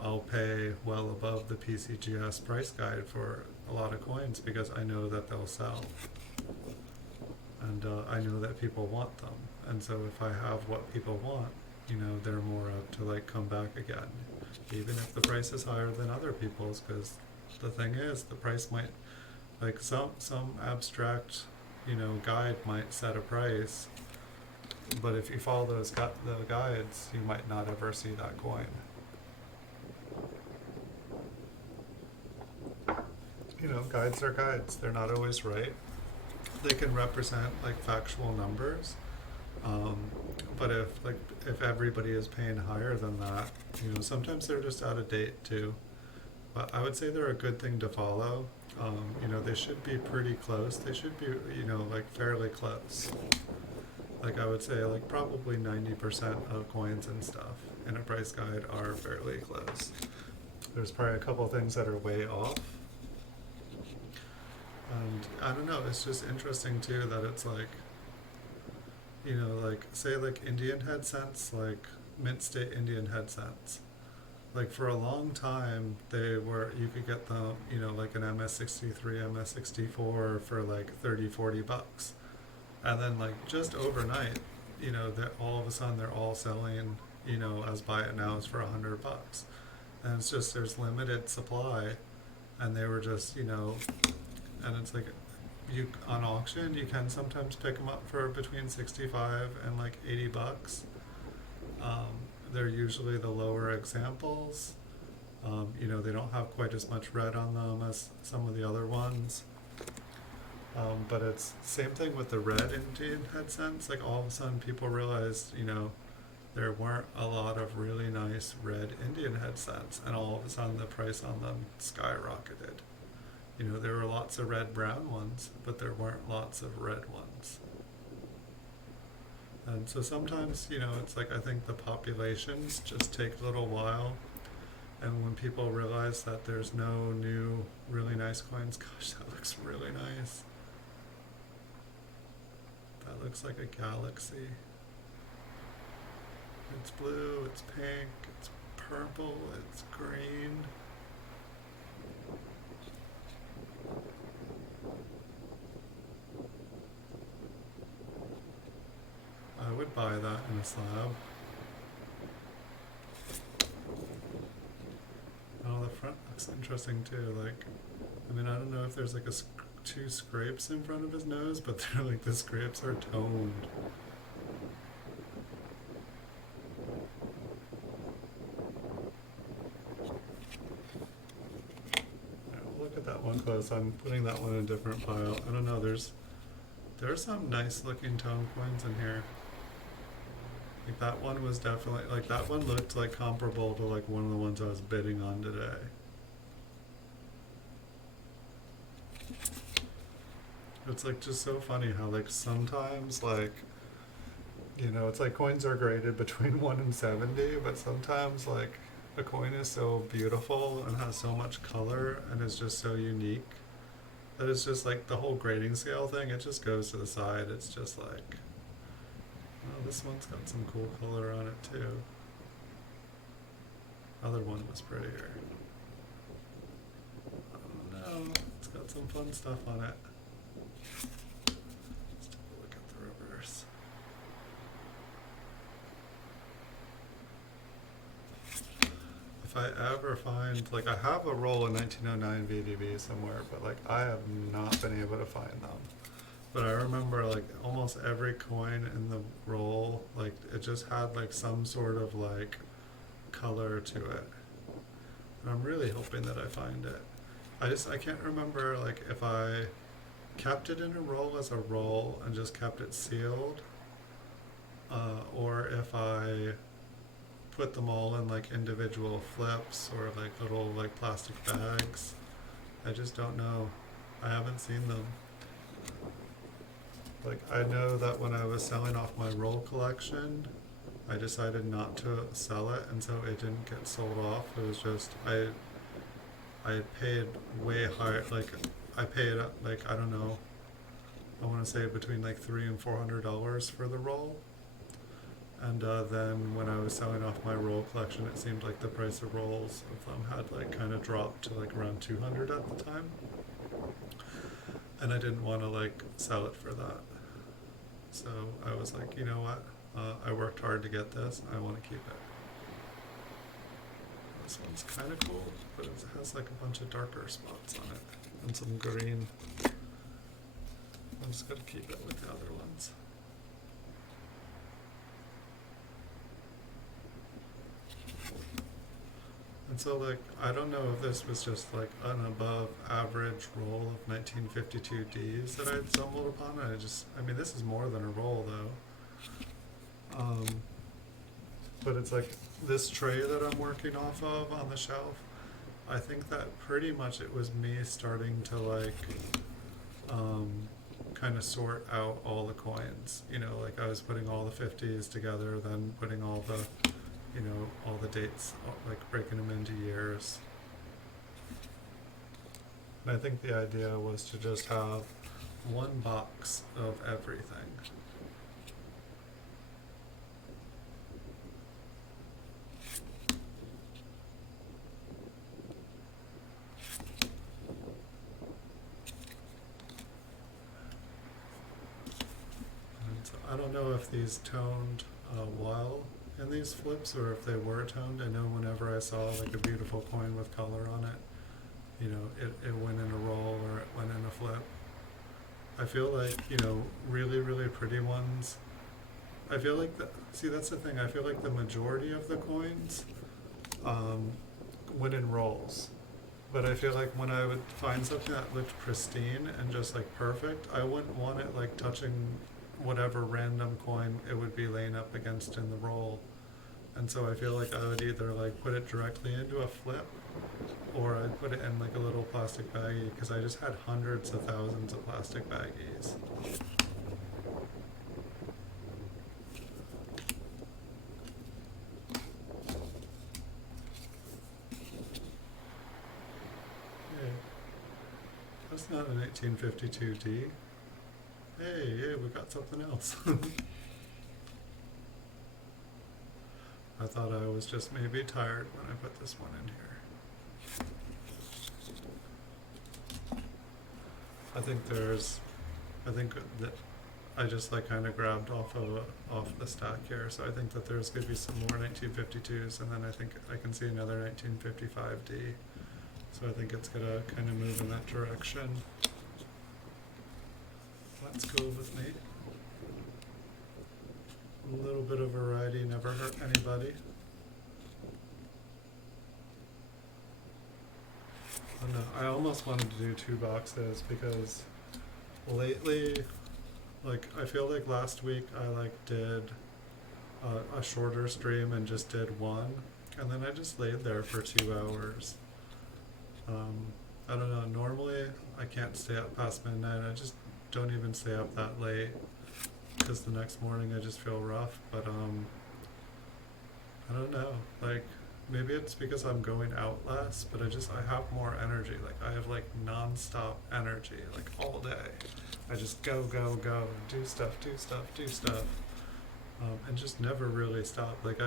I'll pay well above the PCGS price guide for a lot of coins because I know that they'll sell. And I know that people want them. And so if I have what people want, they're more apt to like come back again, even if the price is higher than other people's, because the thing is, the price might, like some abstract, guide might set a price, but if you follow the guides, you might not ever see that coin. Guides are guides. They're not always right. They can represent like factual numbers, but if everybody is paying higher than that, sometimes they're just out of date too. But I would say they're a good thing to follow. They should be pretty close. They should be, like fairly close. Like I would say, like probably 90% of coins and stuff in a price guide are fairly close. There's probably a couple things that are way off. And I don't know, it's just interesting too that it's like, like say like Indian head cents, like mint state Indian head cents. Like for a long time you could get them, like an MS63, MS64 for like 30, 40 bucks. And then like just overnight, that all of a sudden they're all selling, as buy it now is for 100 bucks. And it's just, there's limited supply and they were just, and it's like on auction you can sometimes pick them up for between 65 and like 80 bucks. They're usually the lower examples. They don't have quite as much red on them as some of the other ones. But it's same thing with the red Indian head cents. Like all of a sudden people realized, there weren't a lot of really nice red Indian head cents, and all of a sudden the price on them skyrocketed. There were lots of red brown ones, but there weren't lots of red ones. And so sometimes, it's like I think the populations just take a little while, and when people realize that there's no new really nice coins, gosh, that looks really nice. That looks like a galaxy. It's blue, it's pink, it's purple, it's green. could buy that in a slab. Oh, the front looks interesting too. Like, I mean, I don't know if there's like two scrapes in front of his nose, but they're like, the scrapes are toned. Look at that one close. I'm putting that one in a different pile. I don't know. There's some nice looking tone coins in here. Like that one was definitely, like that one looked like comparable to like one of the ones I was bidding on today. It's like just so funny how like sometimes like, you know, it's like coins are graded between 1 and 70, but sometimes like a coin is so beautiful and has so much color and is just so unique that it's just like the whole grading scale thing, it just goes to the side. It's just like, oh, this one's got some cool color on it too. Other one was prettier. I don't know, it's got some fun stuff on it. Let's take a look at the reverse. If I ever find, like I have a roll of 1909 VDB somewhere, but like I have not been able to find them. But I remember like almost every coin in the roll, like it just had like some sort of like color to it. And I'm really hoping that I find it. I can't remember like if I kept it in a roll as a roll and just kept it sealed, or if I put them all in like individual flips or like little like plastic bags. I just don't know. I haven't seen them. Like I know that when I was selling off my roll collection, I decided not to sell it, and so it didn't get sold off. It was just I paid way higher. Like I paid like, I don't know, I want to say between like $300 and $400 for the roll. And then when I was selling off my roll collection, it seemed like the price of rolls of them had like kind of dropped to like around 200 at the time. And I didn't want to like sell it for that. So I was like, you know what? I worked hard to get this. I want to keep it. This one's kind of cool, but it has like a bunch of darker spots on it and some green. I'm just going to keep it with the other ones. And so like, I don't know if this was just like an above average roll of 1952 Ds that I'd stumbled upon. I mean, this is more than a roll though. But it's like this tray that I'm working off of on the shelf, I think that pretty much it was me starting to like, kind of sort out all the coins. You know, like I was putting all the 50s together, then putting all the, you know, all the dates, like breaking them into years. And I think the idea was to just have one box of everything. And so I don't know if these toned well in these flips or if they were toned. I know whenever I saw like a beautiful coin with color on it, you know, it went in a roll or it went in a flip. I feel like, you know, really, really pretty ones, I feel like, see that's the thing, I feel like the majority of the coins went in rolls. But I feel like when I would find something that looked pristine and just like perfect, I wouldn't want it like touching whatever random coin it would be laying up against in the roll. And so I feel like I would either like put it directly into a flip or I'd put it in like a little plastic baggie, because I just had hundreds of thousands of plastic baggies. Hey, that's not an 1852D. Hey, we got something else. I thought I was just maybe tired when I put this one in here. I think I just like kind of grabbed off the stack here. So I think that there's going to be some more 1952s, and then I think I can see another 1955D. So I think it's going to kind of move in that direction. That's cool with me. A little bit of variety never hurt anybody. Oh no, I almost wanted to do 2 boxes because lately, like, I feel like last week I like did a shorter stream and just did one, and then I just laid there for 2 hours. I don't know, normally I can't stay up past midnight. I just don't even stay up that late because the next morning I just feel rough, but I don't know, like, maybe it's because I'm going out less, but I have more energy. Like, I have like non-stop energy, like all day. I just go, do stuff, and just never really stop. Like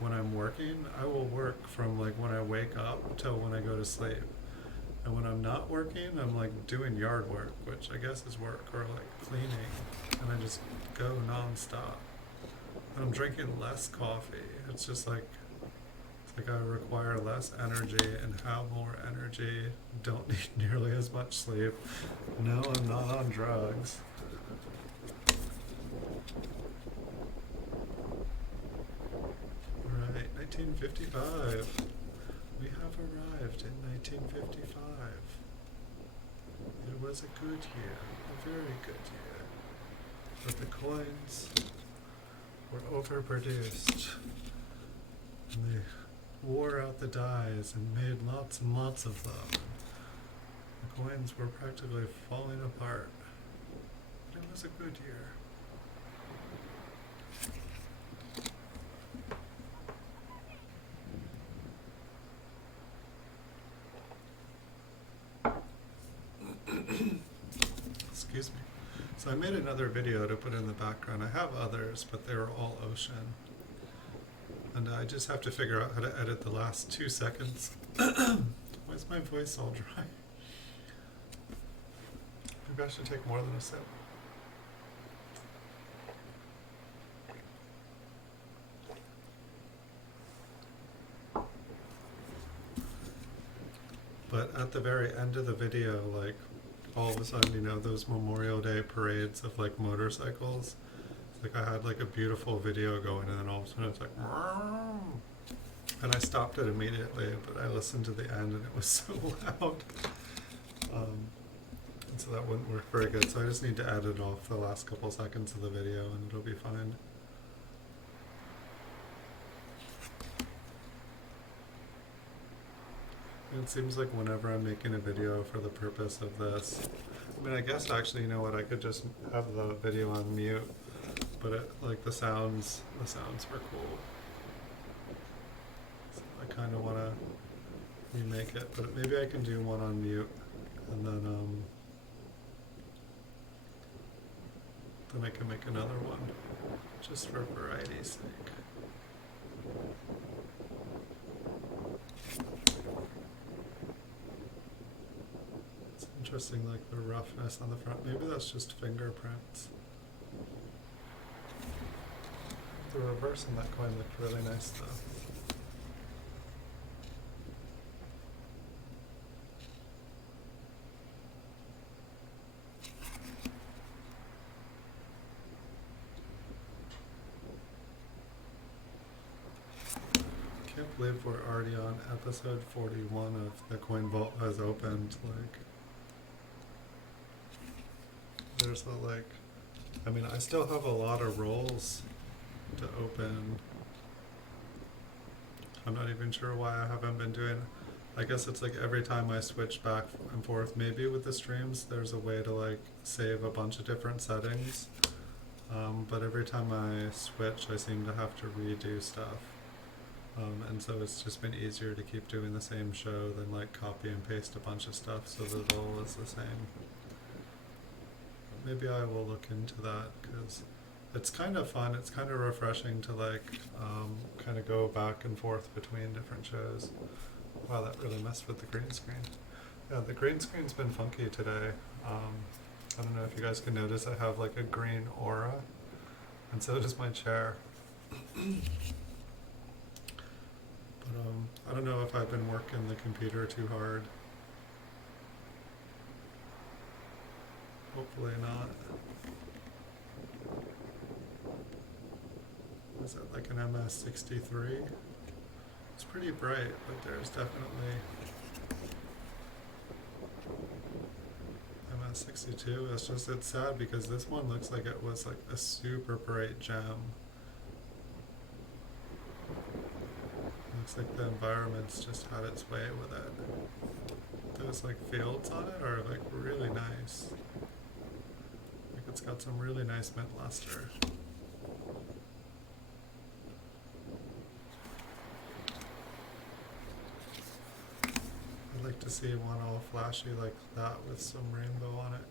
when I'm working, I will work from like when I wake up till when I go to sleep. And when I'm not working, I'm like doing yard work, which I guess is work, or like cleaning, and I just go non-stop. And I'm drinking less coffee. It's just like, I require less energy and have more energy, don't need nearly as much sleep. No, I'm not on drugs. Alright, 1955. We have arrived in 1955. It was a good year, a very good year. But the coins were overproduced. And they wore out the dies and made lots and lots of them. The coins were practically falling apart. But it was a good year. Excuse me. So I made another video to put in the background. I have others, but they were all ocean. And I just have to figure out how to edit the last 2 seconds. Why is my voice all dry? Maybe I should take more than a sip. But at the very end of the video, like, all of a sudden, you know, those Memorial Day parades of like motorcycles. Like I had like a beautiful video going, and then all of a sudden it's like, and I stopped it immediately, but I listened to the end and it was so loud. And so that wouldn't work very good. So I just need to edit off the last couple seconds of the video and it'll be fine. It seems like whenever I'm making a video for the purpose of this, I mean, I guess actually, you know what, I could just have the video on mute, but it, like the sounds were cool. So I kind of want to remake it, but maybe I can do one on mute, and then I can make another one, just for variety's sake. Interesting, like the roughness on the front. Maybe that's just fingerprints. The reverse on that coin looked really nice though. Can't believe we're already on episode 41 of the Coin Vault has opened. Like, there's a, like, I mean, I still have a lot of rolls to open. I'm not even sure why I haven't been doing, I guess it's like every time I switch back and forth, maybe with the streams there's a way to like save a bunch of different settings, but every time I switch I seem to have to redo stuff, and so it's just been easier to keep doing the same show than like copy and paste a bunch of stuff so that it all is the same. Maybe I will look into that because it's kind of fun. It's kind of refreshing to like kind of go back and forth between different shows. Wow, that really messed with the green screen. Yeah, the green screen's been funky today. I don't know if you guys can notice I have like a green aura, and so does my chair. But I don't know if I've been working the computer too hard. Hopefully not. Is it like an MS63? It's pretty bright, but there's definitely MS62. It's sad because this one looks like it was like a super bright gem. Looks like the environment's just had its way with it. Those like fields on it are like really nice. Like it's got some really nice mint luster. I'd like to see one all flashy like that with some rainbow on it.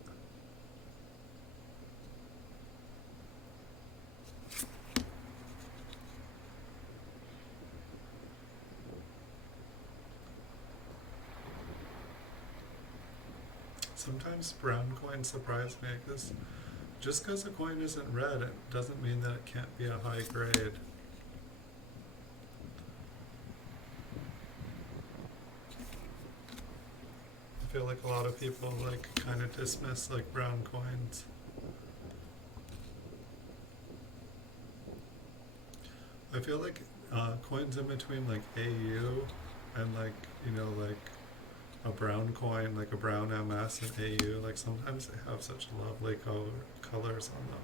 Sometimes brown coins surprise me because just because a coin isn't red, it doesn't mean that it can't be a high grade. I feel like a lot of people like kind of dismiss like brown coins. I feel like coins in between like AU and like, you know, like a brown coin, like a brown MS and AU, like sometimes they have such lovely colors on them.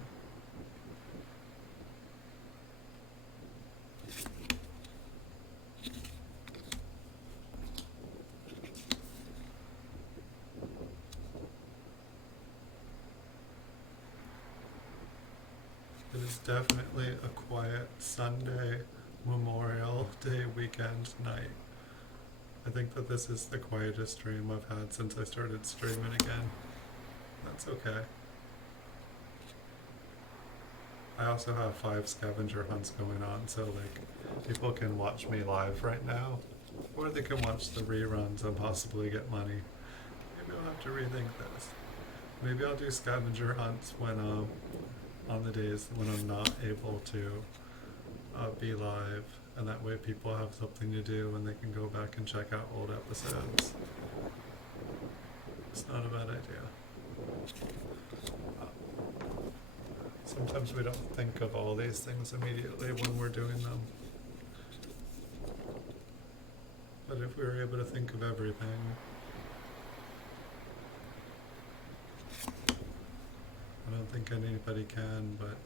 It is definitely a quiet Sunday, Memorial Day weekend night. I think that this is the quietest stream I've had since I started streaming again. That's okay. I also have 5 scavenger hunts going on, so like people can watch me live right now, or they can watch the reruns and possibly get money. Maybe I'll have to rethink this. Maybe I'll do scavenger hunts when on the days when I'm not able to be live, and that way people have something to do and they can go back and check out old episodes. It's not a bad idea. Sometimes we don't think of all these things immediately when we're doing them. But if we were able to think of everything, I don't think anybody can, but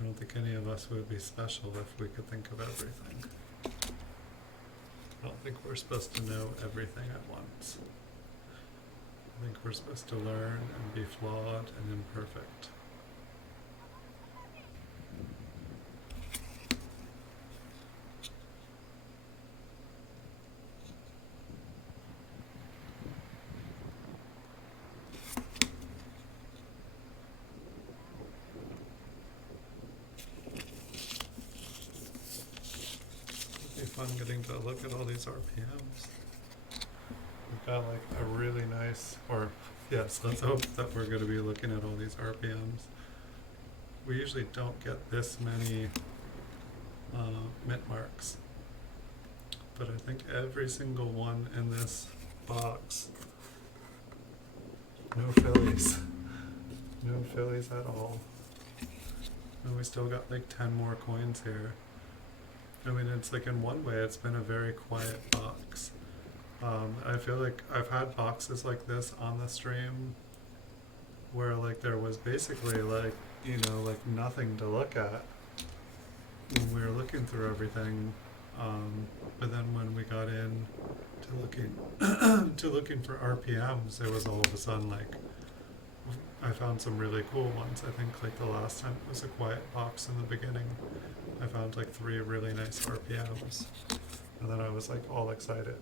I don't think any of us would be special if we could think of everything. I don't think we're supposed to know everything at once. I think we're supposed to learn and be flawed and imperfect. Fun getting to look at all these RPMs. We've got like a really nice, or yes, let's hope that we're going to be looking at all these RPMs. We usually don't get this many mint marks, but I think every single one in this box, no fillies, no fillies at all. And we still got like 10 more coins here. I mean, it's like in one way, it's been a very quiet box. I feel like I've had boxes like this on the stream where like there was basically like, you know, like nothing to look at when we were looking through everything. But then when we got in to looking to looking for RPMs, it was all of a sudden like I found some really cool ones. I think like the last time it was a quiet box in the beginning, I found like 3 really nice RPMs, and then I was like all excited.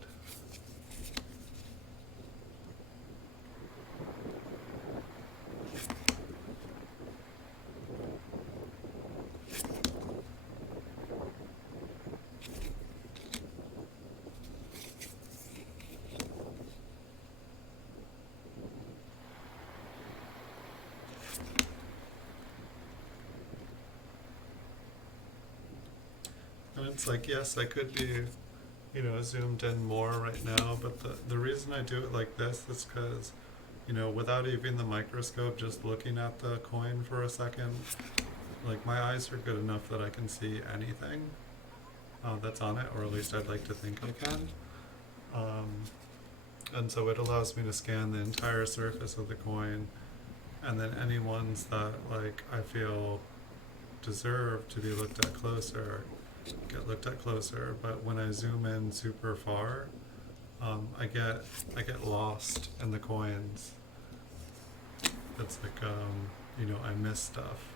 it's like, yes, I could be, you know, zoomed in more right now, but the reason I do it like this is because, you know, without even the microscope, just looking at the coin for a second, like my eyes are good enough that I can see anything that's on it, or at least I'd like to think I can. And so it allows me to scan the entire surface of the coin, and then any ones that like I feel deserve to be looked at closer get looked at closer. But when I zoom in super far, I get lost in the coins. It's like you know, I miss stuff.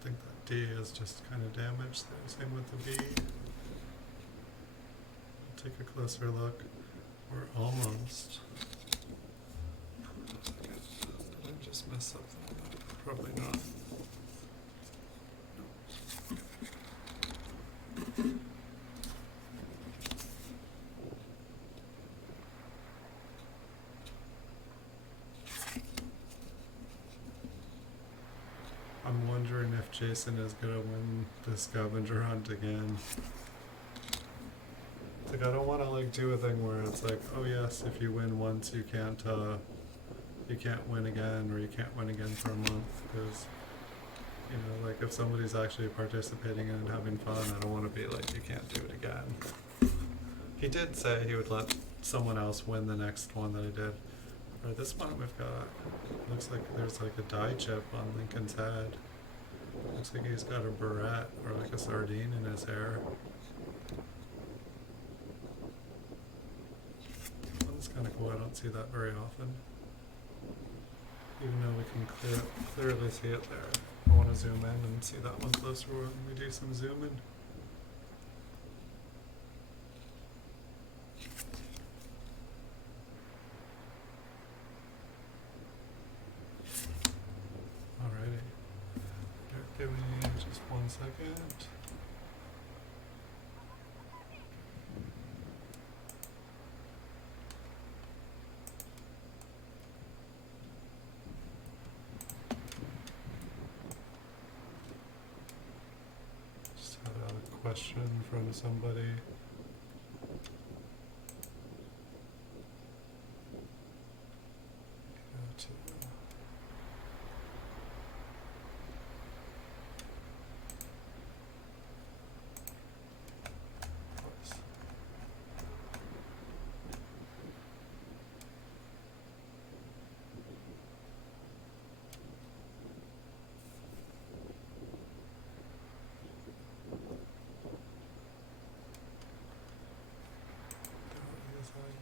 I think that D is just kind of damaged there. Same with the B. Take a closer look. We're almost. Did I just mess something up? Probably not. I'm wondering if Jason is gonna win the scavenger hunt again. Like, I don't want to like do a thing where it's like, oh yes, if you win once, you can't win again, or you can't win again for a month, because, you know, like if somebody's actually participating and having fun, I don't want to be like, you can't do it again. He did say he would let someone else win the next one that I did. Or this one we've got, looks like there's like a dye chip on Lincoln's head. Looks like he's got a barrette or like a sardine in his hair. That's kind of cool. I don't see that very often. Even though we can clearly see it there. I want to zoom in and see that one closer when we do some zooming. Alrighty. Give me just 1 second. Just had a question from somebody.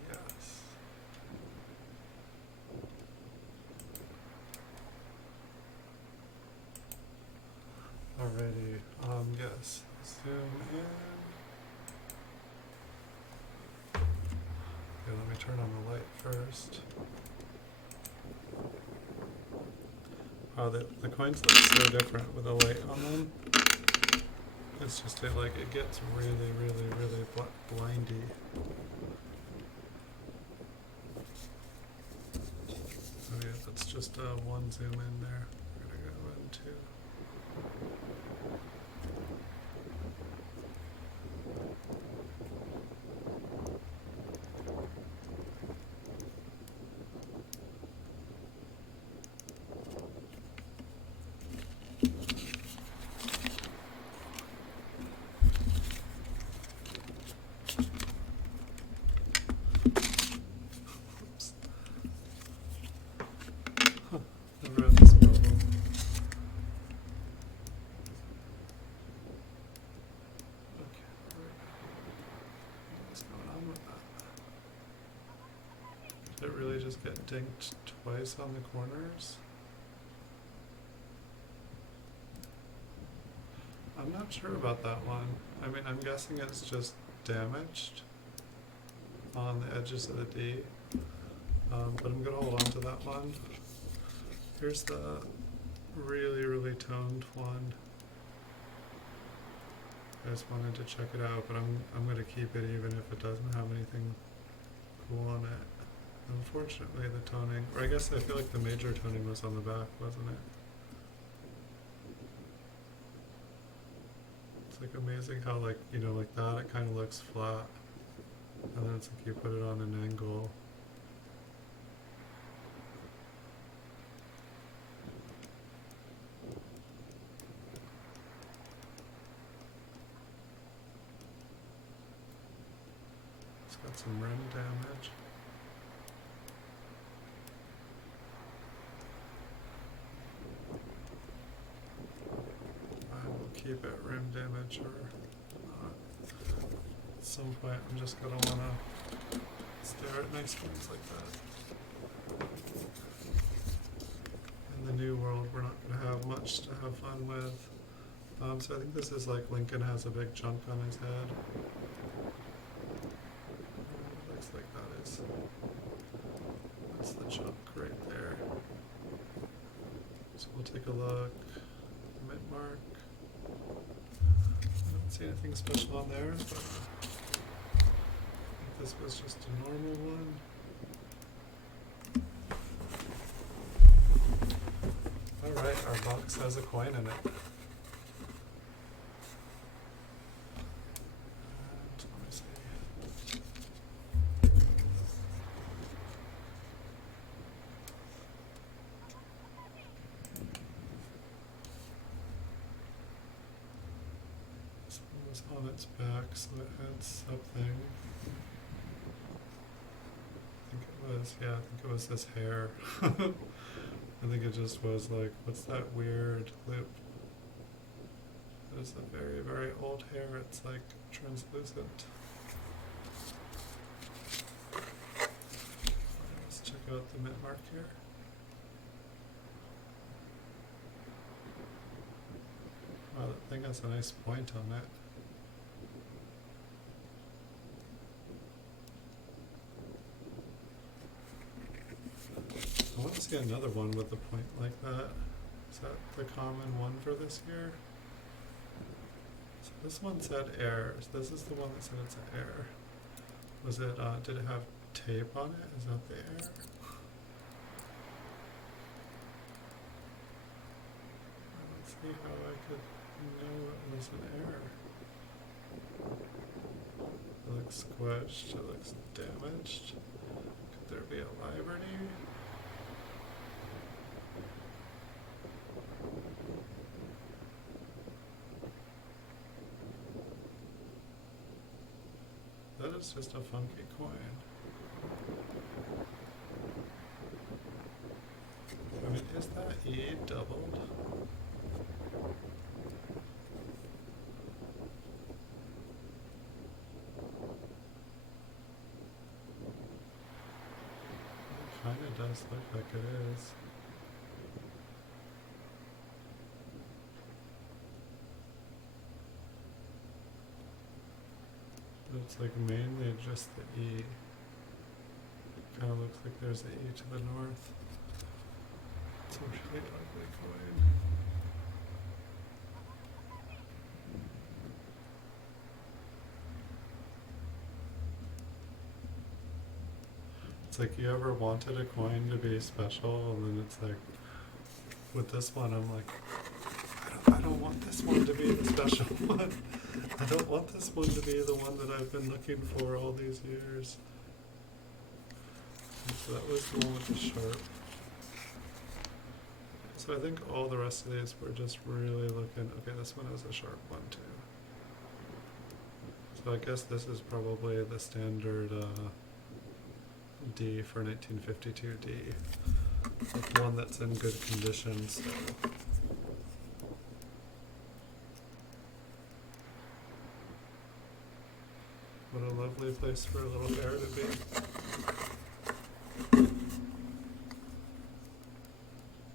Yes. Alrighty, yes, zoom in. Okay, let me turn on the light first. Oh, the coins look so different with a light on them. It's just it gets really, really, really blindy. Oh yeah, that's just one zoom in there. We're gonna go in two. Never had this problem. Okay, what's going on with that? Did it really just get dinked twice on the corners? I'm not sure about that one. I mean, I'm guessing it's just damaged on the edges of the D. But I'm gonna hold on to that one. Here's the really, really toned one. I just wanted to check it out, but I'm gonna keep it even if it doesn't have anything cool on it. Unfortunately, the toning, or I guess I feel like the major toning was on the back, wasn't it? It's like amazing how like, you know, like that it kind of looks flat. And then it's like you put it on an angle. It's got some rim damage. I will keep it rim damage or not. At some point I'm just gonna wanna stare at nice things like that. In the new world we're not gonna have much to have fun with. So I think this is like Lincoln has a big chunk on his head. Looks like that's the chunk right there. So we'll take a look. Mint mark. I don't see anything special on there, but I think this was just a normal one. Alright, our box has a coin in it. On its back, so it had something. I think it was this hair. I think it just was like, what's that weird loop? It is a very, very old hair. It's like translucent. Let's check out the mint mark here. Wow, that thing has a nice point on it. I want to see another one with a point like that. Is that the common one for this year? So this one said air. So this is the one that said it's an air. Was it, did it have tape on it? Is that the air? Let's see how I could know it was an air. It looks squished. It looks damaged. Could there be a liberty? That is just a funky coin. I mean, is that E doubled? It kind of does look like it is. It's like mainly just the E. Kind of looks like there's an E to the north. It's a really ugly coin. It's like you ever wanted a coin to be special, and then it's like, with this one, I'm like, I don't want this one to be the special one. I don't want this one to be the one that I've been looking for all these years. And so that was the one with the sharp. So I think all the rest of these were just really looking, okay, this one has a sharp one too. So I guess this is probably the standard D for 1952 D. Like one that's in good condition, so. What a lovely place for a little bear to be.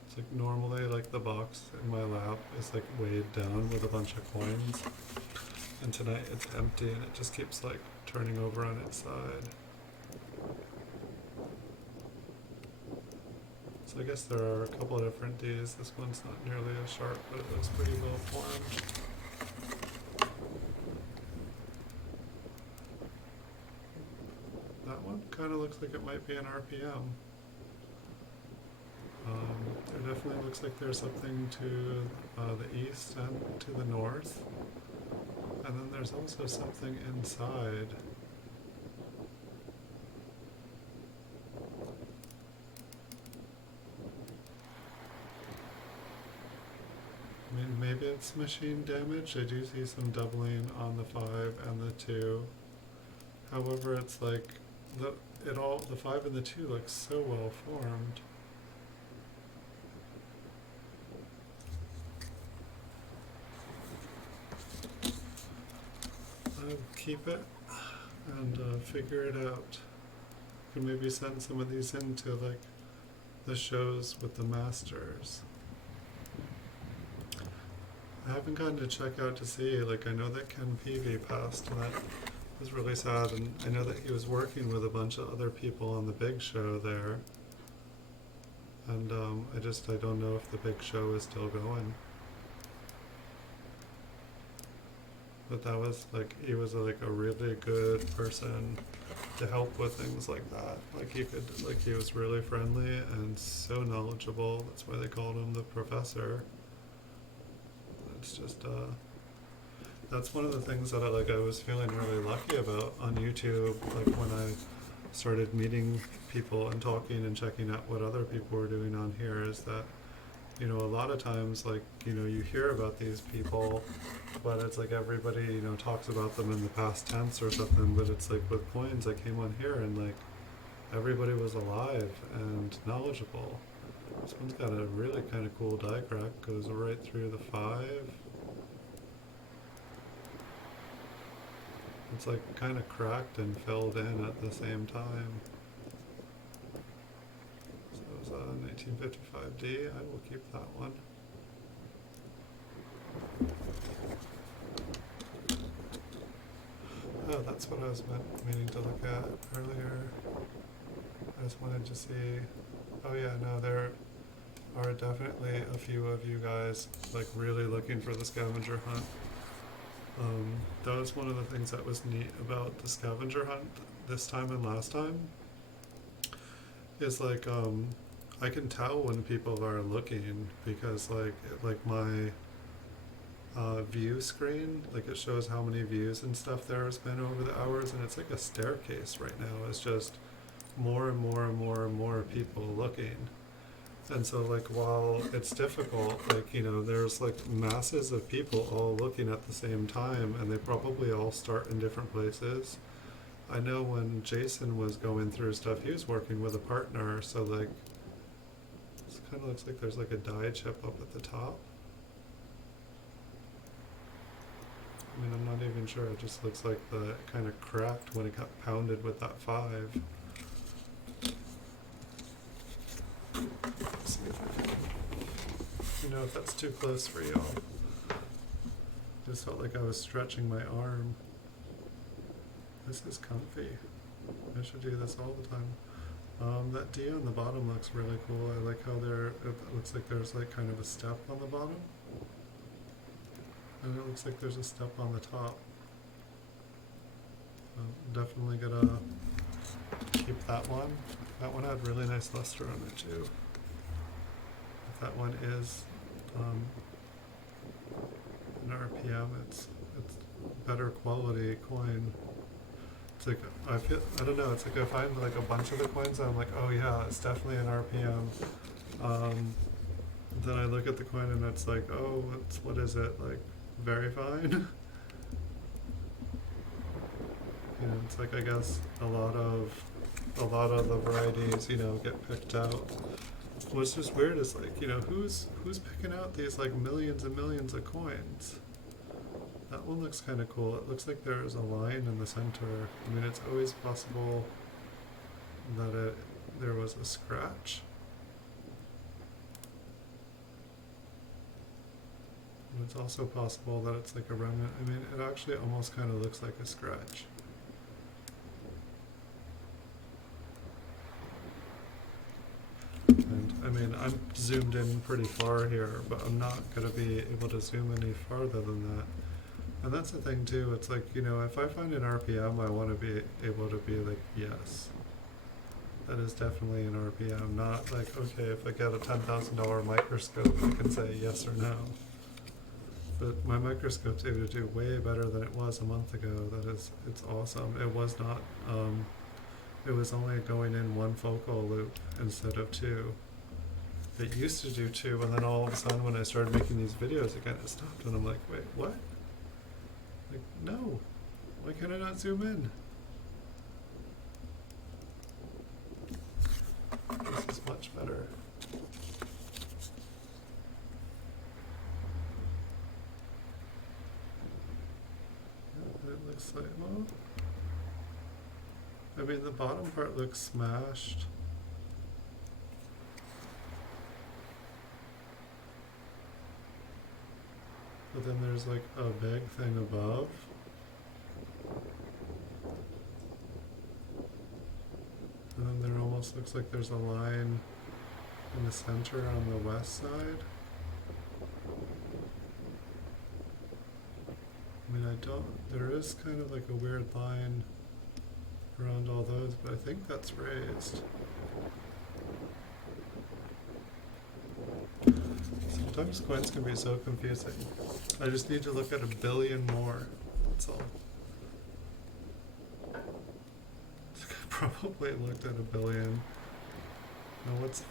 It's like normally like the box in my lap is like weighed down with a bunch of coins. And tonight it's empty and it just keeps like turning over on its side. So I guess there are a couple of different Ds. This one's not nearly as sharp, but it looks pretty well formed. That one kind of looks like it might be an RPM. There definitely looks like there's something to the east and to the north. and then there's also something inside. I mean, maybe it's machine damage. I do see some doubling on the 5 and the 2. However, it's like the 5 and the 2 look so well formed. I'll keep it and figure it out. Can maybe send some of these into like the shows with the masters. I haven't gotten to check out to see, like, I know that Ken Peavy passed, and that was really sad, and I know that he was working with a bunch of other people on the big show there, and I don't know if the big show is still going. But that was, like, he was like a really good person to help with things like that. Like, he was really friendly and so knowledgeable. That's why they called him the professor. It's just, that's one of the things that I was feeling really lucky about on YouTube, like when I started meeting people and talking and checking out what other people were doing on here, is that, a lot of times, like, you hear about these people, but it's like everybody, talks about them in the past tense or something, but it's like with coins, I came on here and like everybody was alive and knowledgeable. This one's got a really kind of cool die crack, goes right through the 5. It's like kind of cracked and filled in at the same time. So it was a 1955D, I will keep that one. Oh, that's what I was meaning to look at earlier. I just wanted to see, oh yeah, no, there are definitely a few of you guys like really looking for the scavenger hunt. That was one of the things that was neat about the scavenger hunt this time and last time, is like I can tell when people are looking, because like my view screen, like it shows how many views and stuff there has been over the hours, and it's like a staircase right now. It's just more and more and more and more people looking. And so like while it's difficult, like, there's like masses of people all looking at the same time, and they probably all start in different places. I know when Jason was going through stuff, he was working with a partner, so like it kind of looks like there's like a die chip up at the top. I mean, I'm not even sure, it just looks like it kind of cracked when it got pounded with that 5. Let's see if I can, if that's too close for y'all. Just felt like I was stretching my arm. This is comfy. I should do this all the time. That D on the bottom looks really cool. I like how it looks like there's like kind of a step on the bottom. And it looks like there's a step on the top. Definitely gonna keep that one. That one had really nice luster on it too. If that one is an RPM, it's better quality coin. It's like I don't know, it's like I find like a bunch of the coins and I'm like, oh yeah, it's definitely an RPM. Then I look at the coin and it's like, oh, what is it, like very fine? It's like, I guess a lot of the varieties, get picked out. What's just weird is like, who's picking out these like millions and millions of coins? That one looks kind of cool. It looks like there's a line in the center. I mean, it's always possible that there was a scratch. And it's also possible that it's like a remnant. I mean, it actually almost kind of looks like a scratch. And I mean, I'm zoomed in pretty far here, but I'm not going to be able to zoom any farther than that. And that's the thing too, it's like, if I find an RPM, I want to be able to be like, yes, that is definitely an RPM, not like, okay, if I get a $10,000 microscope, I can say yes or no. But my microscope's able to do way better than it was a month ago. It's awesome. It was not, it was only going in one focal loop instead of two. It used to do two, and then all of a sudden when I started making these videos again, it stopped, and I'm like, wait, what? Like, no. Why can I not zoom in? This is much better. Yeah, it looks like, well, I mean, the bottom part looks smashed. But then there's like a big thing above. And then there almost looks like there's a line in the center on the west side. I mean, there is kind of like a weird line around all those, but I think that's raised. Sometimes coins can be so confusing. I just need to look at a billion more, that's all. I probably looked at a billion. Now what's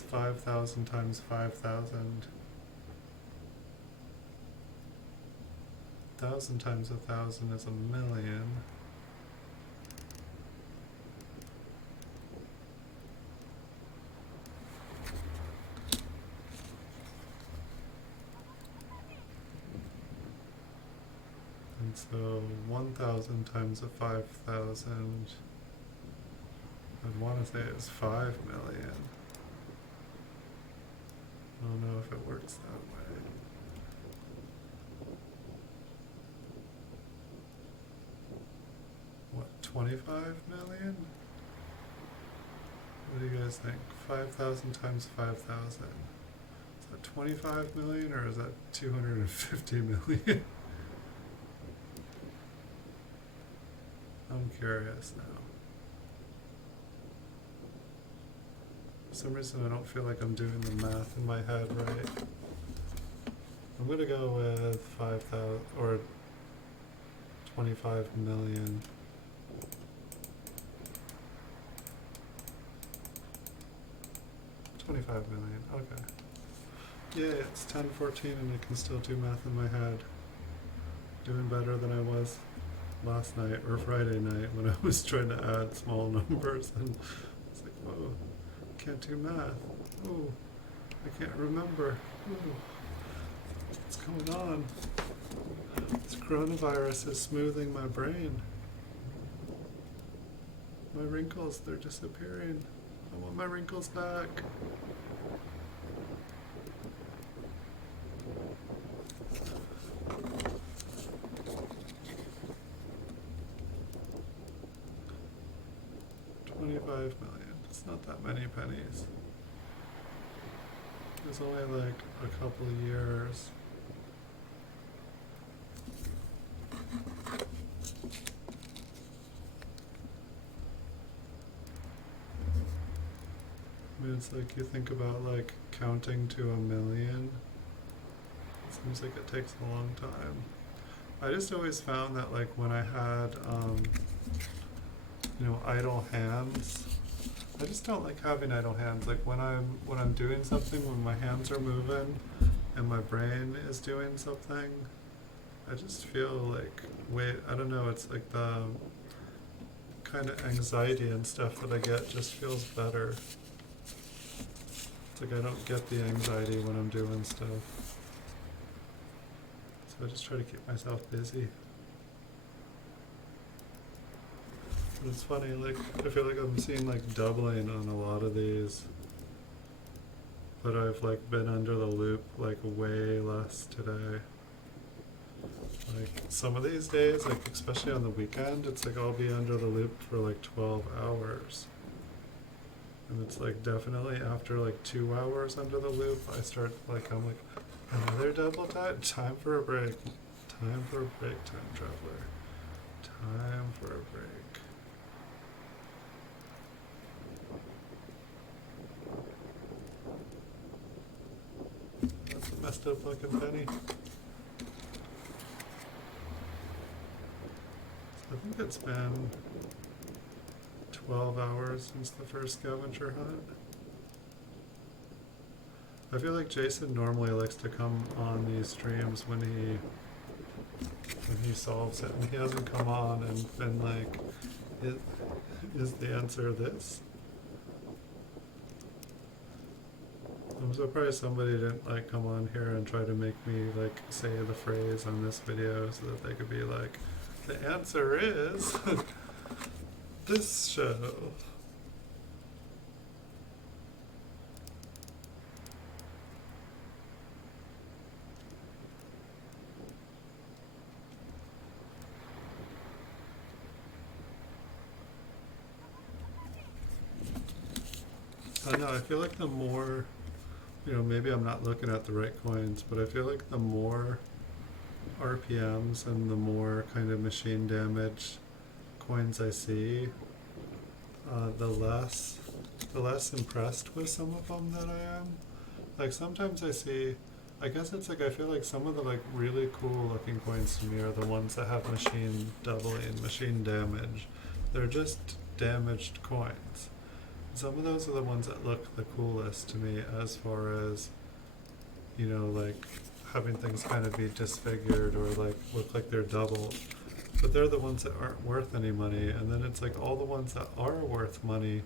5,000 times 5,000? 1,000 times 1,000 is 1,000,000. And so 1,000 times a 5,000, I'd want to say is 5,000,000. I don't know if it works that way. What, 25 million? What do you guys think? 5,000 times 5,000. Is that 25 million or is that 250 million? I'm curious now. For some reason I don't feel like I'm doing the math in my head right. I'm gonna go with 5,000 or 25 million. $25 million, okay. Yeah, it's 10:14 and I can still do math in my head. Doing better than I was last night or Friday night when I was trying to add small numbers and it's like, whoa, I can't do math. Oh, I can't remember. Ooh, what's going on? This coronavirus is smoothing my brain. My wrinkles, they're disappearing. I want my wrinkles back. $25 million. It's not that many pennies. There's only like a couple of years. I mean, it's like you think about like counting to 1,000,000. It seems like it takes a long time. I just always found that like when I had, idle hands, I just don't like having idle hands. Like when I'm doing something, when my hands are moving and my brain is doing something, I just feel like, I don't know, it's like the kind of anxiety and stuff that I get just feels better. It's like I don't get the anxiety when I'm doing stuff. So I just try to keep myself busy. But it's funny, like, I feel like I'm seeing like doubling on a lot of these. But I've like been under the loop like way less today. Like some of these days, like especially on the weekend, it's like I'll be under the loop for like 12 hours. And it's like definitely after like 2 hours under the loop, I start like, I'm like, another double time for a break. Time for a break, time traveler. Time for a break. That's messed up looking penny. I think it's been 12 hours since the first scavenger hunt. I feel like Jason normally likes to come on these streams when he solves it, and he hasn't come on and been like, is the answer this? I'm surprised somebody didn't like come on here and try to make me like say the phrase on this video so that they could be like, the answer is this show. I don't know, I feel like the more, maybe I'm not looking at the right coins, but I feel like the more RPMs and the more kind of machine damage coins I see, the less impressed with some of them that I am. Like sometimes I see, I guess it's like I feel like some of the like really cool looking coins to me are the ones that have machine doubling, machine damage. They're just damaged coins. Some of those are the ones that look the coolest to me as far as, like having things kind of be disfigured or like look like they're doubled. But they're the ones that aren't worth any money. And then it's like all the ones that are worth money,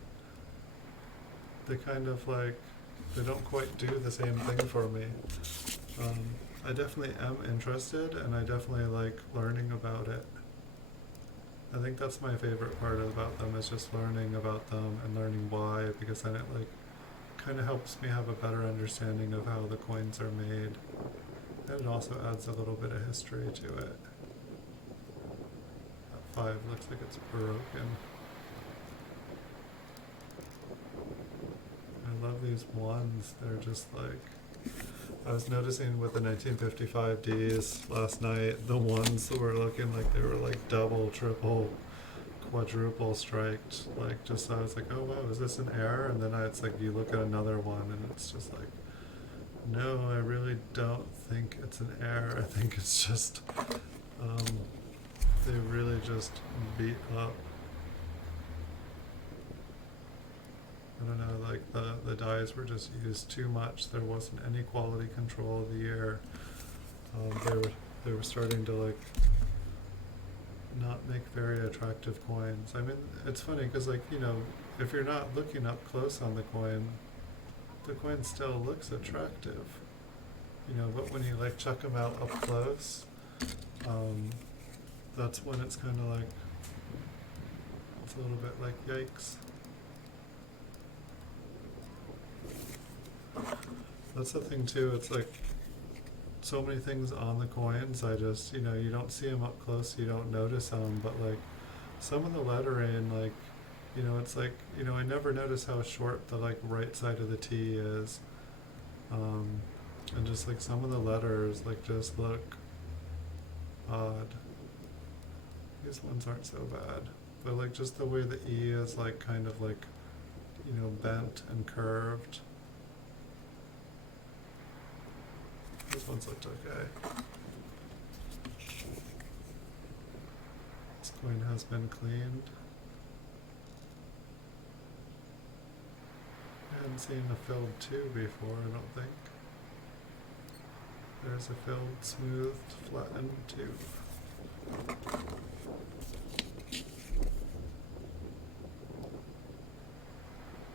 they kind of like, they don't quite do the same thing for me. I definitely am interested and I definitely like learning about it. I think that's my favorite part about them, is just learning about them and learning why, because then it like kind of helps me have a better understanding of how the coins are made. And it also adds a little bit of history to it. That 5 looks like it's broken. I love these ones. They're just like, I was noticing with the 1955 Ds last night, the ones that were looking like they were like double, triple, quadruple striked. Like just, I was like, oh wow, is this an error? And then it's like, you look at another one and it's just like, no, I really don't think it's an error. I think it's just, they really just beat up. I don't know, like the dyes were just used too much. There wasn't any quality control of the year. They were starting to like not make very attractive coins. I mean, it's funny because like, if you're not looking up close on the coin still looks attractive. But when you like check them out up close, that's when it's kind of like, it's a little bit like yikes. That's the thing too, it's like so many things on the coins, I just, you don't see them up close, you don't notice them, but like some of the lettering, like, it's like, I never notice how short the like right side of the T is, and just like some of the letters like just look odd. These ones aren't so bad, but like just the way the E is like kind of like, bent and curved. This one's looked okay. This coin has been cleaned. I hadn't seen a filled 2 before, I don't think. There's a filled, smoothed, flattened 2.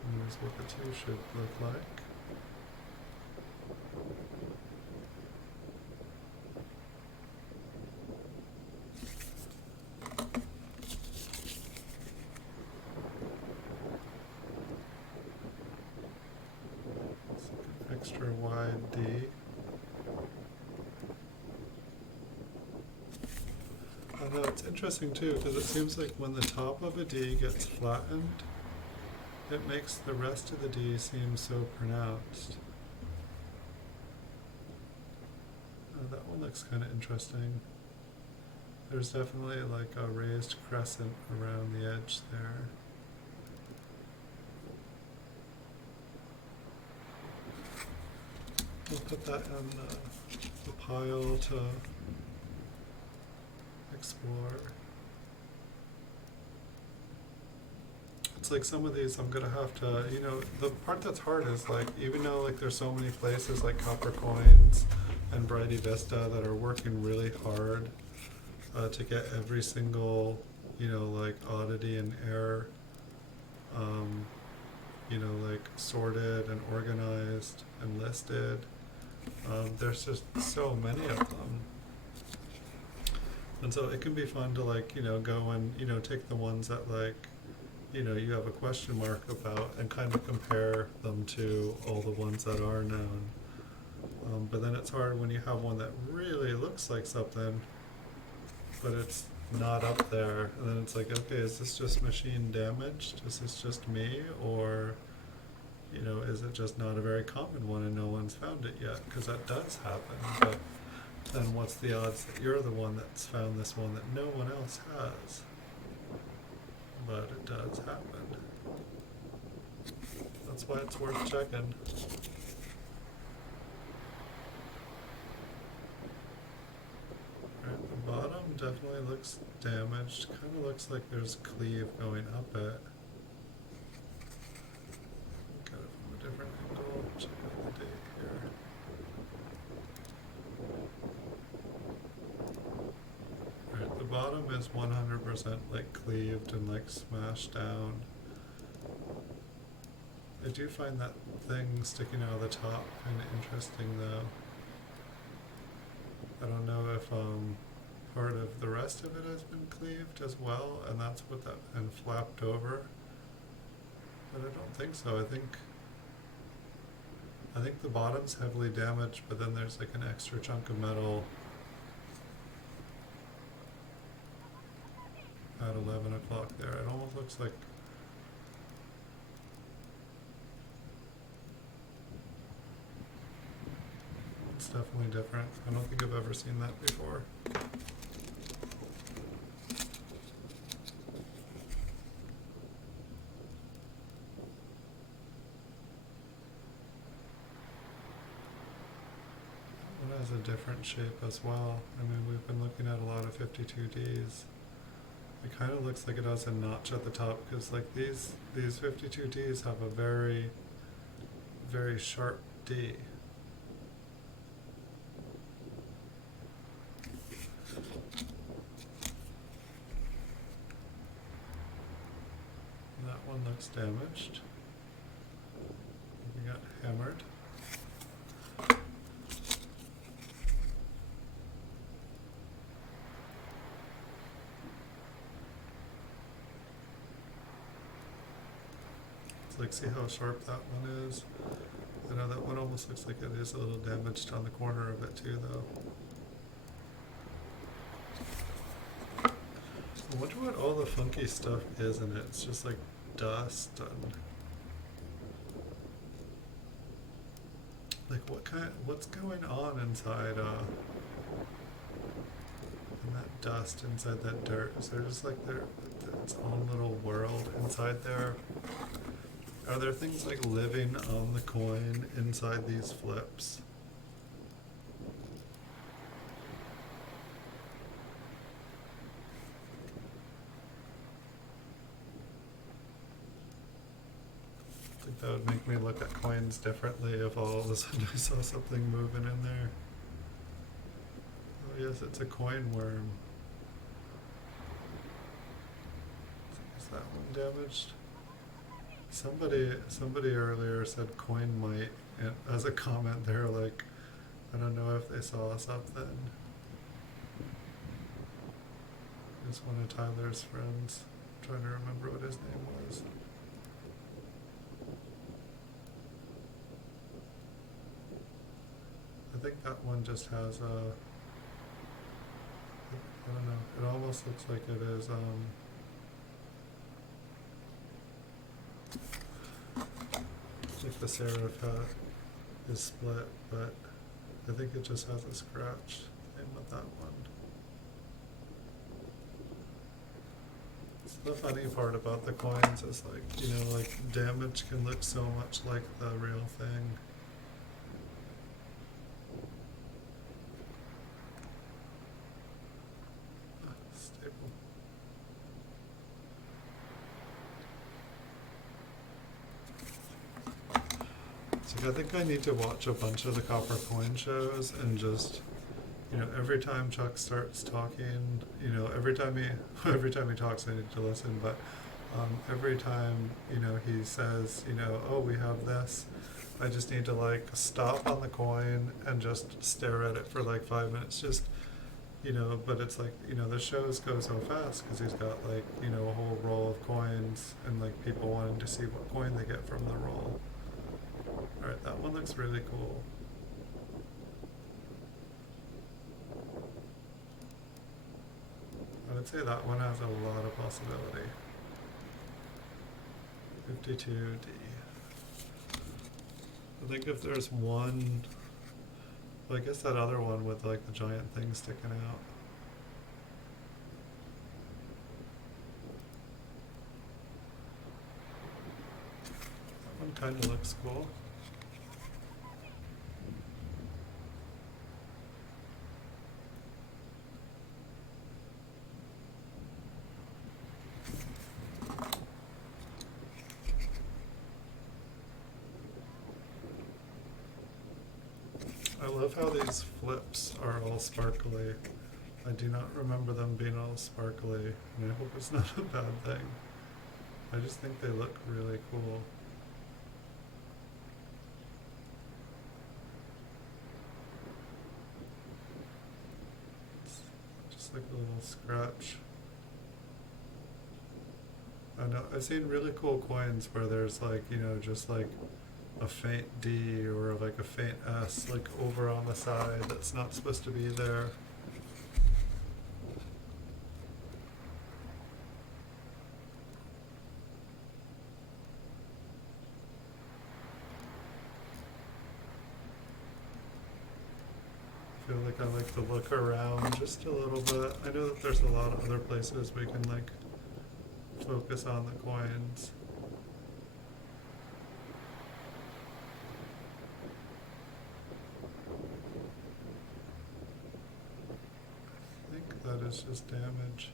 And here's what the 2 should look like. Extra wide D. I know it's interesting too, because it seems like when the top of a D gets flattened, it makes the rest of the D seem so pronounced. That one looks kind of interesting. There's definitely like a raised crescent around the edge there. We'll put that in the pile to explore. It's like some of these I'm gonna have to, the part that's hard is like, even though like there's so many places like Copper Coins and Brighty Vista that are working really hard to get every single, like oddity and error, like sorted and organized and listed. There's just so many of them. And so it can be fun to like, go and, take the ones that like, you have a question mark about and kind of compare them to all the ones that are known. But then it's hard when you have one that really looks like something, but it's not up there. And then it's like, okay, is this just machine damaged? Is this just me? Or, is it just not a very common one and no one's found it yet? Because that does happen. But then what's the odds that you're the one that's found this one that no one else has? But it does happen. That's why it's worth checking. Alright, the bottom definitely looks damaged. Kind of looks like there's cleave going up it. Look at it from a different angle. Check out the date here. Alright, the bottom is 100% like cleaved and like smashed down. I do find that thing sticking out of the top kind of interesting though. I don't know if part of the rest of it has been cleaved as well, and that's what that and flapped over. But I don't think so. I think the bottom's heavily damaged, but then there's like an extra chunk of metal at 11 o'clock there. It almost looks like it's definitely different. I don't think I've ever seen that before. It has a different shape as well. I mean, we've been looking at a lot of 52Ds. It kind of looks like it has a notch at the top because like these 52Ds have a very, very sharp D. That one looks damaged. We got hammered. Like, see how sharp that one is? I know that one almost looks like it is a little damaged on the corner of it too, though. I wonder what all the funky stuff is in it. It's just like dust and like what's going on inside in that dust, inside that dirt? Is there just like its own little world inside there? Are there things like living on the coin inside these flips? I think that would make me look at coins differently if all of a sudden I saw something moving in there. Oh yes, it's a coin worm. Is that one damaged? Somebody earlier said coin might, and as a comment they're like, I don't know if they saw something. It's one of Tyler's friends. I'm trying to remember what his name was. I think that one just has a, I don't know, it almost looks like it is like the serif hat is split, but I think it just has a scratch. Same with that one. The funny part about the coins is like, like damage can look so much like the real thing. I think I need to watch a bunch of the copper coin shows and just, every time Chuck starts talking, every time he every time he talks, I need to listen. But every time he says, oh, we have this, I just need to like stop on the coin and just stare at it for like 5 minutes, just but it's like, the shows go so fast because he's got like, a whole roll of coins and like people wanting to see what coin they get from the roll. Alright, that one looks really cool. I would say that one has a lot of possibility. 52D. I think if there's one, well, I guess that other one with like the giant thing sticking out. That one kind of looks cool. I love how these flips are all sparkly. I do not remember them being all sparkly, and I hope it's not a bad thing. I just think they look really cool. It's just like a little scratch. I know, I've seen really cool coins where there's like, just like a faint D or like a faint S like over on the side that's not supposed to be there. I feel like I like to look around just a little bit. I know that there's a lot of other places we can like focus on the coins. That is just damage.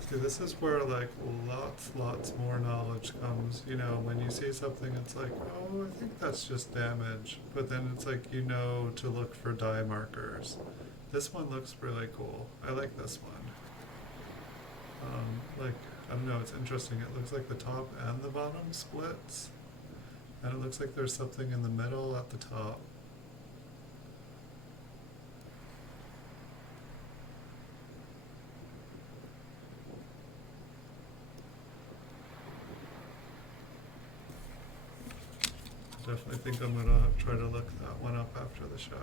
See, this is where like lots more knowledge comes. When you see something, it's like, oh, I think that's just damage. But then it's like, to look for die markers. This one looks really cool. I like this one. I don't know, it's interesting. It looks like the top and the bottom splits. And it looks like there's something in the middle at the top. Definitely think I'm gonna try to look that one up after the show.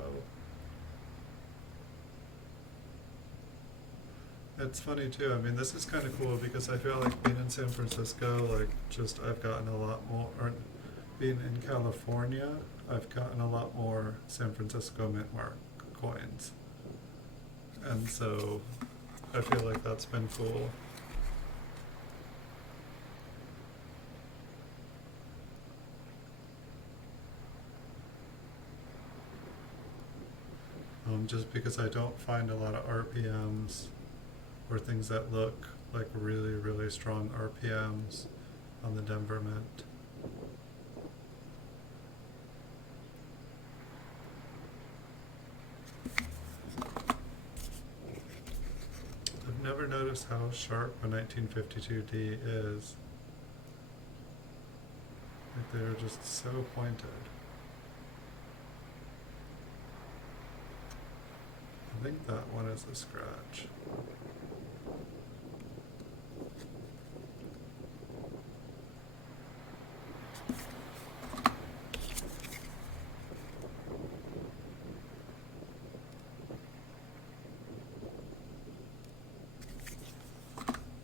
It's funny too, I mean, this is kind of cool because I feel like being in San Francisco, like I've gotten a lot more, or being in California, I've gotten a lot more San Francisco mint mark coins. And so I feel like that's been cool. Just because I don't find a lot of RPMs or things that look like really strong RPMs on the Denver Mint. I've never noticed how sharp a 1952D is. Like they're just so pointed. I think that one is a scratch.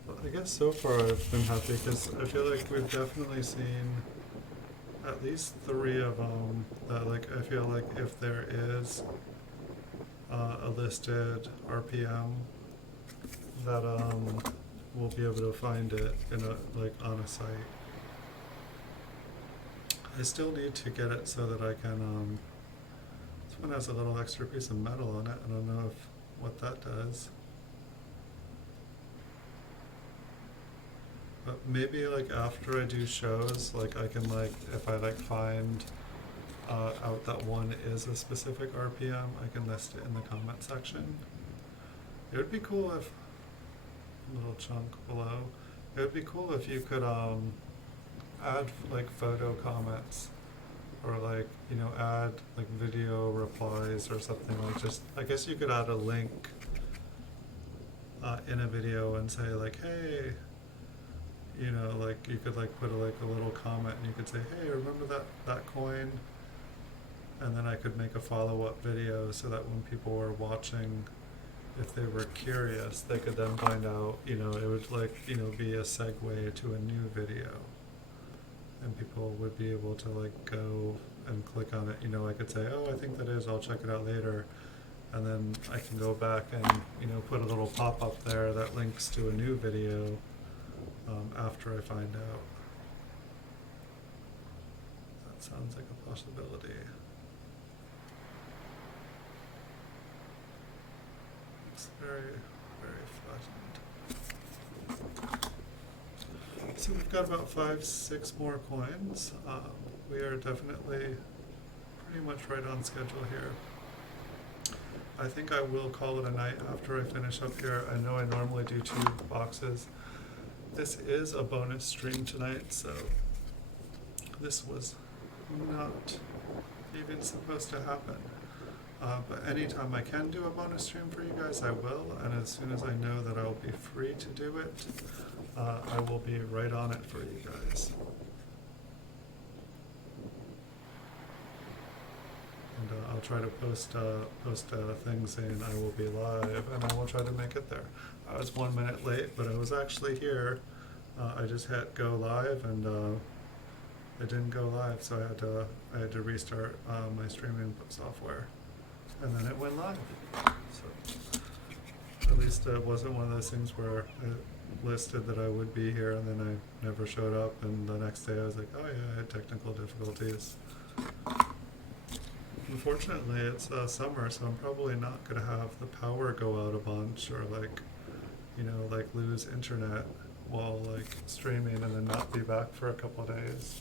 Well, I guess so far I've been happy because I feel like we've definitely seen at least 3 of them that I feel like if there is a listed RPM that we'll be able to find it in on a site. I still need to get it so that I can this one has a little extra piece of metal on it. I don't know what that does. But maybe like after I do shows, like I can like, if I like find out that one is a specific RPM, I can list it in the comment section. It would be cool if, little chunk below, it would be cool if you could add like photo comments, or like, you know, add like video replies or something. Like, just, I guess you could add a link in a video and say like, hey, you know, like you could like put a little comment, and you could say, hey, remember that coin? And then I could make a follow-up video so that when people were watching, if they were curious, they could then find out, you know, it would like, you know, be a segue to a new video. And people would be able to like go and click on it. You know, I could say, oh, I think that is, I'll check it out later. And then I can go back and, you know, put a little pop-up there that links to a new video after I find out. That sounds like a possibility. It's very, very flattened. So we've got about 5-6 more coins. We are definitely pretty much right on schedule here. I think I will call it a night after I finish up here. I know I normally do 2 boxes. This is a bonus stream tonight, so this was not even supposed to happen. But anytime I can do a bonus stream for you guys, I will. And as soon as I know that I'll be free to do it, I will be right on it for you guys. And I'll try to post things saying I will be live, and I will try to make it there. I was 1 minute late, but I was actually here. I just hit go live, and it didn't go live, so I had to restart my streaming software, and then it went live. So at least it wasn't one of those things where I listed that I would be here, and then I never showed up, and the next day I was like, oh yeah, I had technical difficulties. Unfortunately, it's summer, so I'm probably not going to have the power go out a bunch, or like, you know, like lose internet while like streaming and then not be back for a couple of days.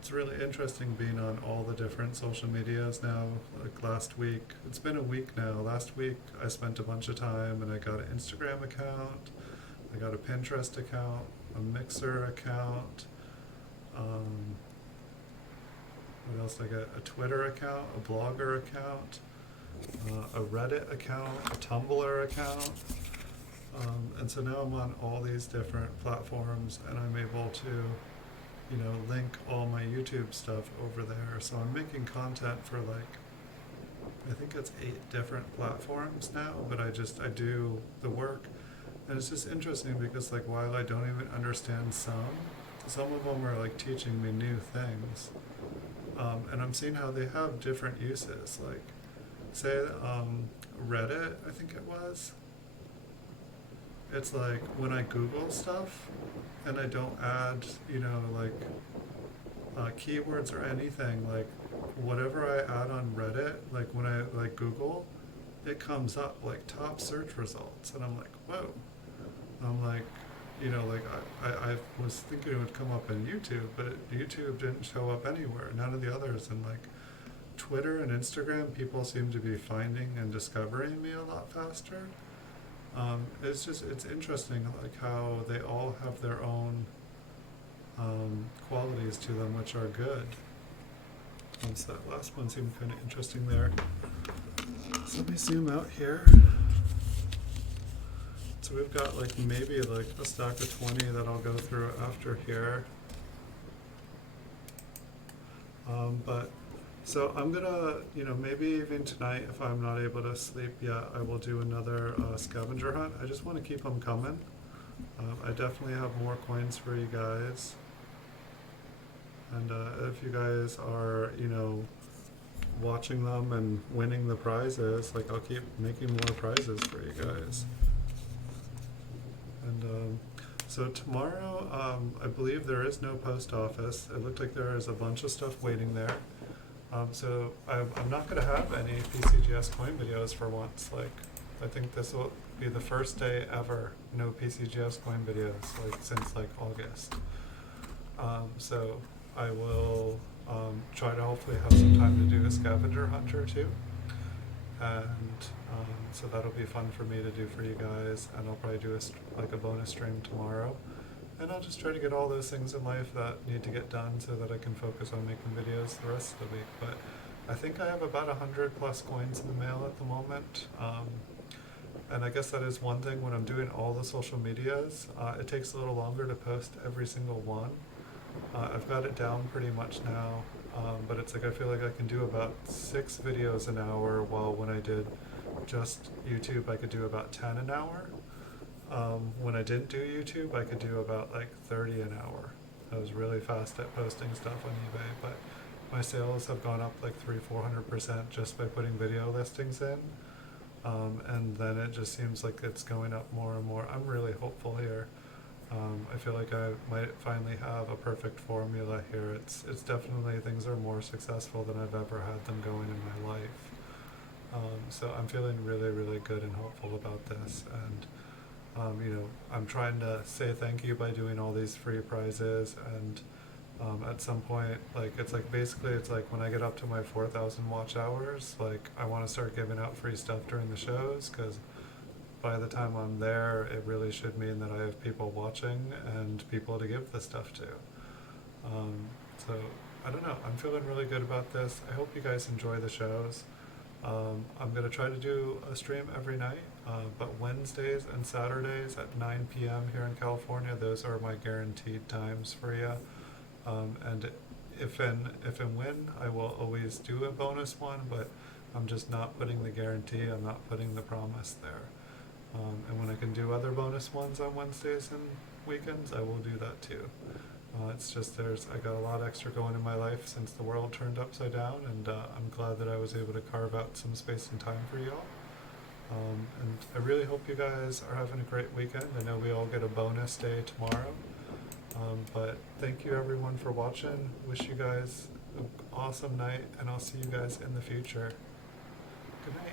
It's really interesting being on all the different social medias now. Like last week, it's been a week now. Last week I spent a bunch of time, and I got an Instagram account, I got a Pinterest account, a Mixer account, what else did I get? A Twitter account, a Blogger account, a Reddit account, a Tumblr account. And so now I'm on all these different platforms, and I'm able to, you know, link all my YouTube stuff over there. So I'm making content for like, I think it's 8 different platforms now, but I do the work. And it's just interesting because like, while I don't even understand some of them are like teaching me new things. And I'm seeing how they have different uses. Like, say Reddit, I think it was. It's like when I Google stuff and I don't add, you know, like keywords or anything, like whatever I add on Reddit, like when I like Google, it comes up like top search results, and I'm like, whoa. I'm like, you know, like I was thinking it would come up in YouTube, but YouTube didn't show up anywhere, none of the others. And like Twitter and Instagram, people seem to be finding and discovering me a lot faster. It's interesting like how they all have their own qualities to them, which are good. So that last one seemed kind of interesting there. So let me zoom out here. So we've got like maybe like a stack of 20 that I'll go through after here. But so I'm gonna, you know, maybe even tonight, if I'm not able to sleep yet, I will do another scavenger hunt. I just want to keep them coming. I definitely have more coins for you guys. And if you guys are, you know, watching them and winning the prizes, like I'll keep making more prizes for you guys. And so tomorrow, I believe there is no post office. It looked like there is a bunch of stuff waiting there. So I'm not going to have any PCGS coin videos for once. Like, I think this will be the first day ever no PCGS coin videos, like since like August. So I will try to hopefully have some time to do a scavenger hunt or two, and so that'll be fun for me to do for you guys. And I'll probably do like a bonus stream tomorrow. And I'll just try to get all those things in life that need to get done so that I can focus on making videos the rest of the week. But I think I have about 100 plus coins in the mail at the moment. And I guess that is one thing when I'm doing all the social medias. It takes a little longer to post every single one. I've got it down pretty much now, but it's like I feel like I can do about 6 videos an hour, while when I did just YouTube I could do about 10 an hour. When I didn't do YouTube, I could do about like 30 an hour. I was really fast at posting stuff on eBay, but my sales have gone up like 300-400% just by putting video listings in. And then it just seems like it's going up more and more. I'm really hopeful here. I feel like I might finally have a perfect formula here. It's definitely, things are more successful than I've ever had them going in my life. So I'm feeling really, really good and hopeful about this. And I'm trying to say thank you by doing all these free prizes, and at some point, like, it's like basically it's like when I get up to my 4,000 watch hours, like I want to start giving out free stuff during the shows, because by the time I'm there, it really should mean that I have people watching and people to give the stuff to. So I don't know, I'm feeling really good about this. I hope you guys enjoy the shows. I'm going to try to do a stream every night, but Wednesdays and Saturdays at 9 p.m. here in California, those are my guaranteed times for you. And if and when, I will always do a bonus one, but I'm just not putting the guarantee, I'm not putting the promise there. And when I can do other bonus ones on Wednesdays and weekends, I will do that too. It's just I got a lot extra going in my life since the world turned upside down, and I'm glad that I was able to carve out some space and time for y'all. And I really hope you guys are having a great weekend. I know we all get a bonus day tomorrow. But thank you everyone for watching. Wish you guys an awesome night, and I'll see you guys in the future. Good night.